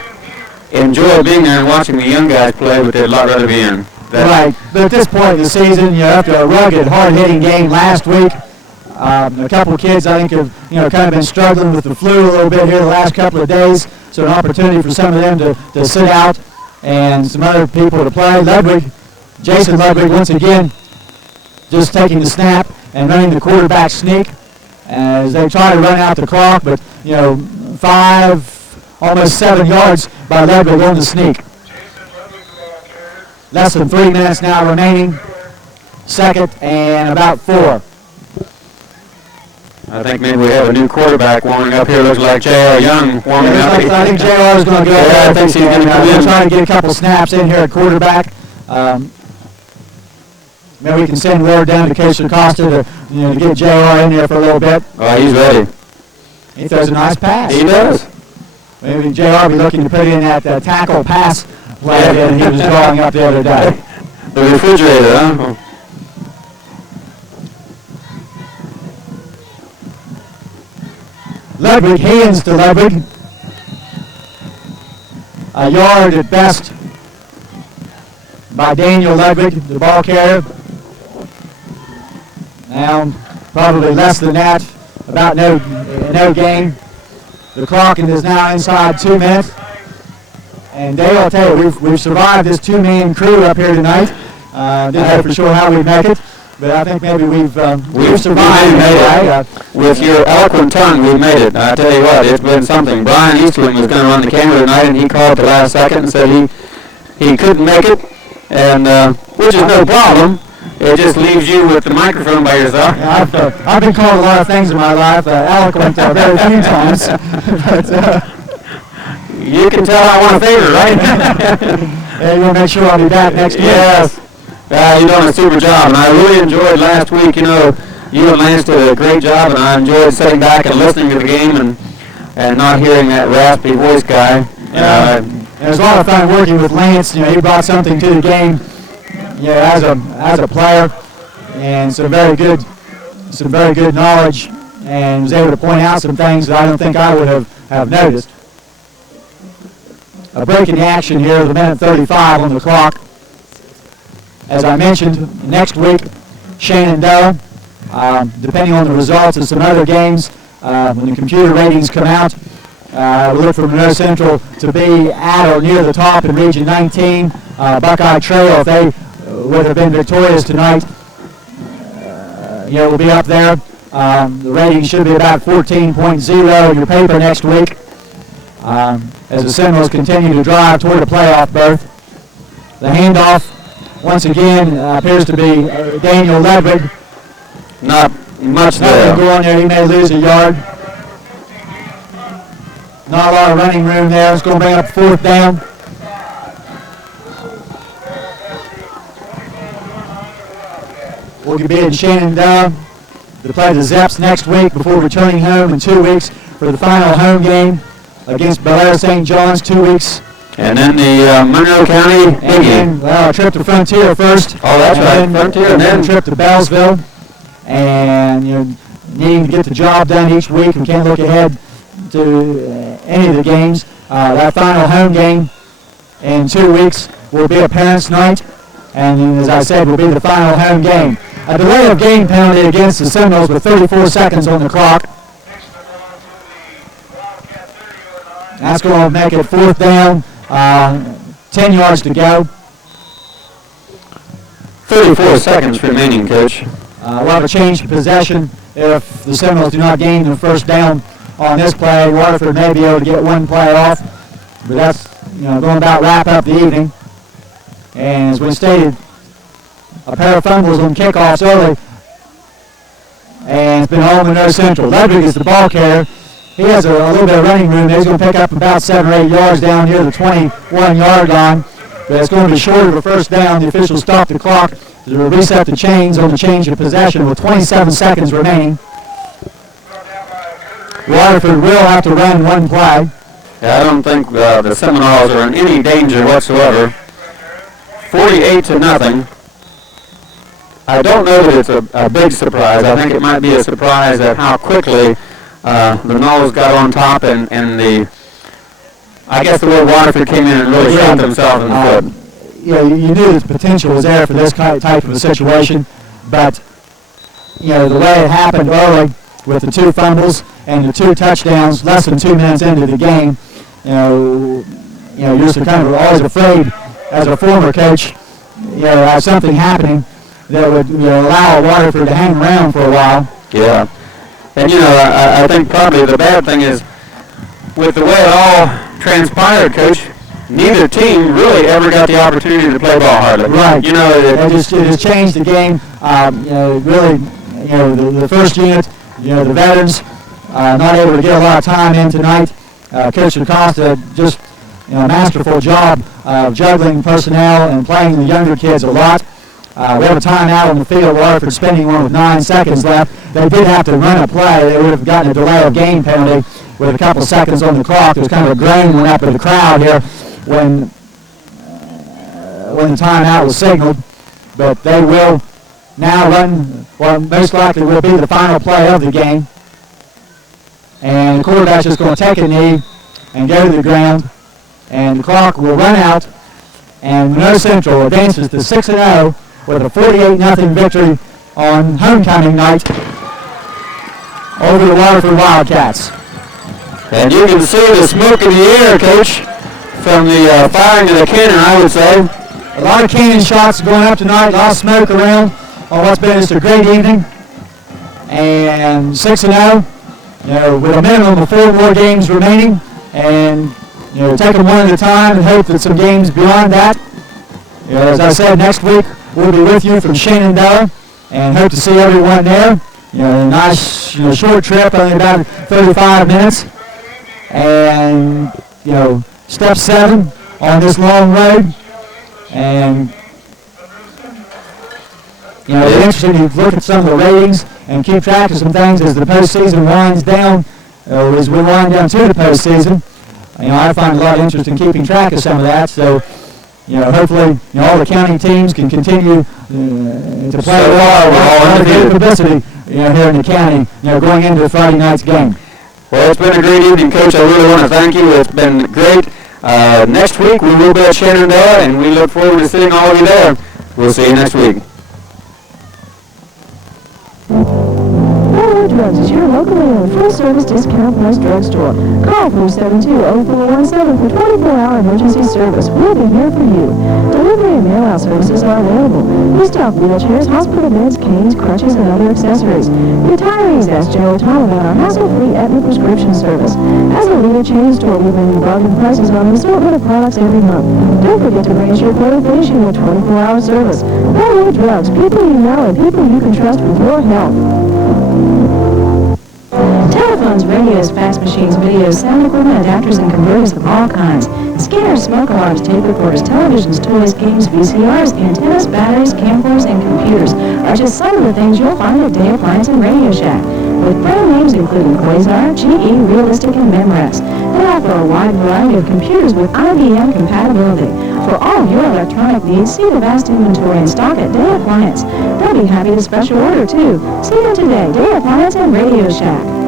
enjoy being there and watching the young guys play, but they'd a lot rather be in. Right, but at this point in the season, you know, after a rugged, hard-hitting game last week, a couple of kids, I think, have kind of been struggling with the flu a little bit here the last couple of days, so an opportunity for some of them to sit out and some other people to play. Ludwig, Jason Ludwig, once again, just taking the snap and running the quarterback sneak as they try to run out the clock, but, 5, almost 7 yards by Ludwig on the sneak. Less than 3 minutes now remaining. Second and about 4. I think maybe we have a new quarterback warming up here. Looks like J.R. Young warming up. I think J.R. is going to go. Yeah, I think he's going to come in. Trying to get a couple snaps in here at quarterback. Maybe we can send word down to Coach Acosta to get J.R. in there for a little bit. Oh, he's ready. He throws a nice pass. He does. Maybe J.R. will be looking to put in that tackle pass play that he was drawing up the other day. The refrigerator, huh? Ludwig, hands to Ludwig. A yard at best by Daniel Ludwig, the ball carrier. Now, probably less than that, about no gain. The clock is now inside 2 minutes. And Dale, I'll tell you, we've survived this 2-man crew up here tonight. Didn't know for sure how we'd make it, but I think maybe we've survived. Made it. With your eloquent tongue, we've made it. I tell you what, it's been something. Brian Eastland was going to run the camera tonight, and he called at the last second and said he couldn't make it, and which is no problem. It just leaves you with the microphone by yourself. Yeah, I've been called a lot of things in my life, eloquent very few times. But, you can tell I want a favor, right? Yeah, you want to make sure I'll be back next week. Yes. You're doing a super job, and I really enjoyed last week. You and Lance did a great job, and I enjoyed sitting back and listening to the game and not hearing that raspy voice guy. It was a lot of fun working with Lance. He brought something to the game, as a player, and some very good knowledge, and was able to point out some things that I don't think I would have noticed. A break in the action here with 1:35 on the clock. As I mentioned, next week, Shenandoah, depending on the results of some other games, when the computer ratings come out, We look for Monroe Central to be at or near the top in Region 19. Buckeye Trail, if they would have been victorious tonight, will be up there. The rating should be about 14.0 in your paper next week as the Seminoles continue to drive toward a playoff berth. The handoff, once again, appears to be Daniel Ledwig. Not much there. Nothing going there. He may lose a yard. Not a lot of running room there. It's going to bring up 4th down. We'll be in Shenandoah to play the Zeps next week before returning home in 2 weeks for the final home game against Bellaire St. John's, 2 weeks. And then the Monroe County Biggie. Well, a trip to Frontier first. Oh, that's right. Frontier, and then a trip to Bellsville. And needing to get the job done each week. We can't look ahead to any of the games. That final home game in 2 weeks will be a parents' night. And then, as I said, will be the final home game. A delay of game penalty against the Seminoles with 34 seconds on the clock. That's going to make it 4th down, 10 yards to go. 34 seconds remaining, Coach. We'll have a change of possession if the Seminoles do not gain the 1st down on this play. Waterford may be able to get 1 play off, but that's going about wrap up the evening. And as we stated, a pair of fumbles on kickoffs early, and it's been all Monroe Central. Ledwig is the ball carrier. He has a little bit of running room. He's going to pick up about 7 or 8 yards down near the 21-yard line. But it's going to be short of a 1st down. The officials stop the clock to reset the chains on the change of possession with 27 seconds remaining. Waterford will have to run 1 play. Yeah, I don't think the Seminoles are in any danger whatsoever. 48-0. I don't know that it's a big surprise. I think it might be a surprise at how quickly the Noles got on top and I guess the way Waterford came in and really shot themselves in the foot. You knew the potential was there for this type of a situation, but the way it happened early with the 2 fumbles and the 2 touchdowns less than 2 minutes into the game, you're just kind of always afraid as a former coach, of something happening that would allow Waterford to hang around for a while. Yeah. And I think probably the bad thing is with the way it all transpired, Coach, neither team really ever got the opportunity to play ball hardly. Right. It just changed the game. Really, the first unit, the veterans, not able to get a lot of time in tonight. Coach Acosta just a masterful job of juggling personnel and playing the younger kids a lot. We have a timeout on the field. Waterford spending one with 9 seconds left. They did have to run a play. They would have gotten a delay of game penalty with a couple seconds on the clock. There's kind of a groan went up in the crowd here when the timeout was signaled. But they will now run what most likely will be the final play of the game. And the quarterback's just going to take a knee and go to the ground. And the clock will run out. And Monroe Central advances to 6-0 with a 48-0 victory on homecoming night over the Waterford Wildcats. And you can see the smoke in the air, Coach, from the firing of the cannon, I would say. A lot of cannon shots going up tonight, a lot of smoke around on what's been just a great evening. And 6-0, with a minimum of 4 more games remaining. And take them one at a time and hope that some games beyond that. As I said, next week we'll be with you from Shenandoah and hope to see everyone there. A nice, short trip, only about 35 minutes. And, step 7 on this long road. And, it's interesting to look at some of the ratings and keep track of some things as the postseason winds down, or as we wind down to the postseason. I find a lot of interest in keeping track of some of that. So, hopefully, all the county teams can continue to play well. Good publicity, here in the county, going into Friday night's game. Well, it's been a great evening, Coach. I really want to thank you. It's been great. Next week we will be at Shenandoah, and we look forward to seeing all of you there. We'll see you next week. Forward, Drugs is your locally owned full-service discount price drugstore. Call 472-0417 for 24-hour emergency service. We'll be here for you. Delivery and mail-out services are available. We stock wheelchairs, hospital beds, canes, crutches, and other accessories. Retirees ask Joe or Tom about our hassle-free Aetna prescription service. As a leading chain store, we bring you bargain prices on an assortment of products every month. Don't forget to bring us your quote finishing with 24-hour service. Monroe Drugs, people you know and people you can trust with your health. Telephones, radios, fax machines, videos, sound equipment, adapters, and converters of all kinds. Scanners, smoke alarms, tape recorders, televisions, toys, games, VCRs, antennas, batteries, camcorders, and computers are just some of the things you'll find at Day Appliance and Radio Shack. With brand names including Quasar, GE, Realistic, and Memorex, they offer a wide variety of computers with IBM compatibility. For all of your electronic needs, see the vast inventory in stock at Day Appliance. They'll be happy to special order, too. See them today, Day Appliance and Radio Shack.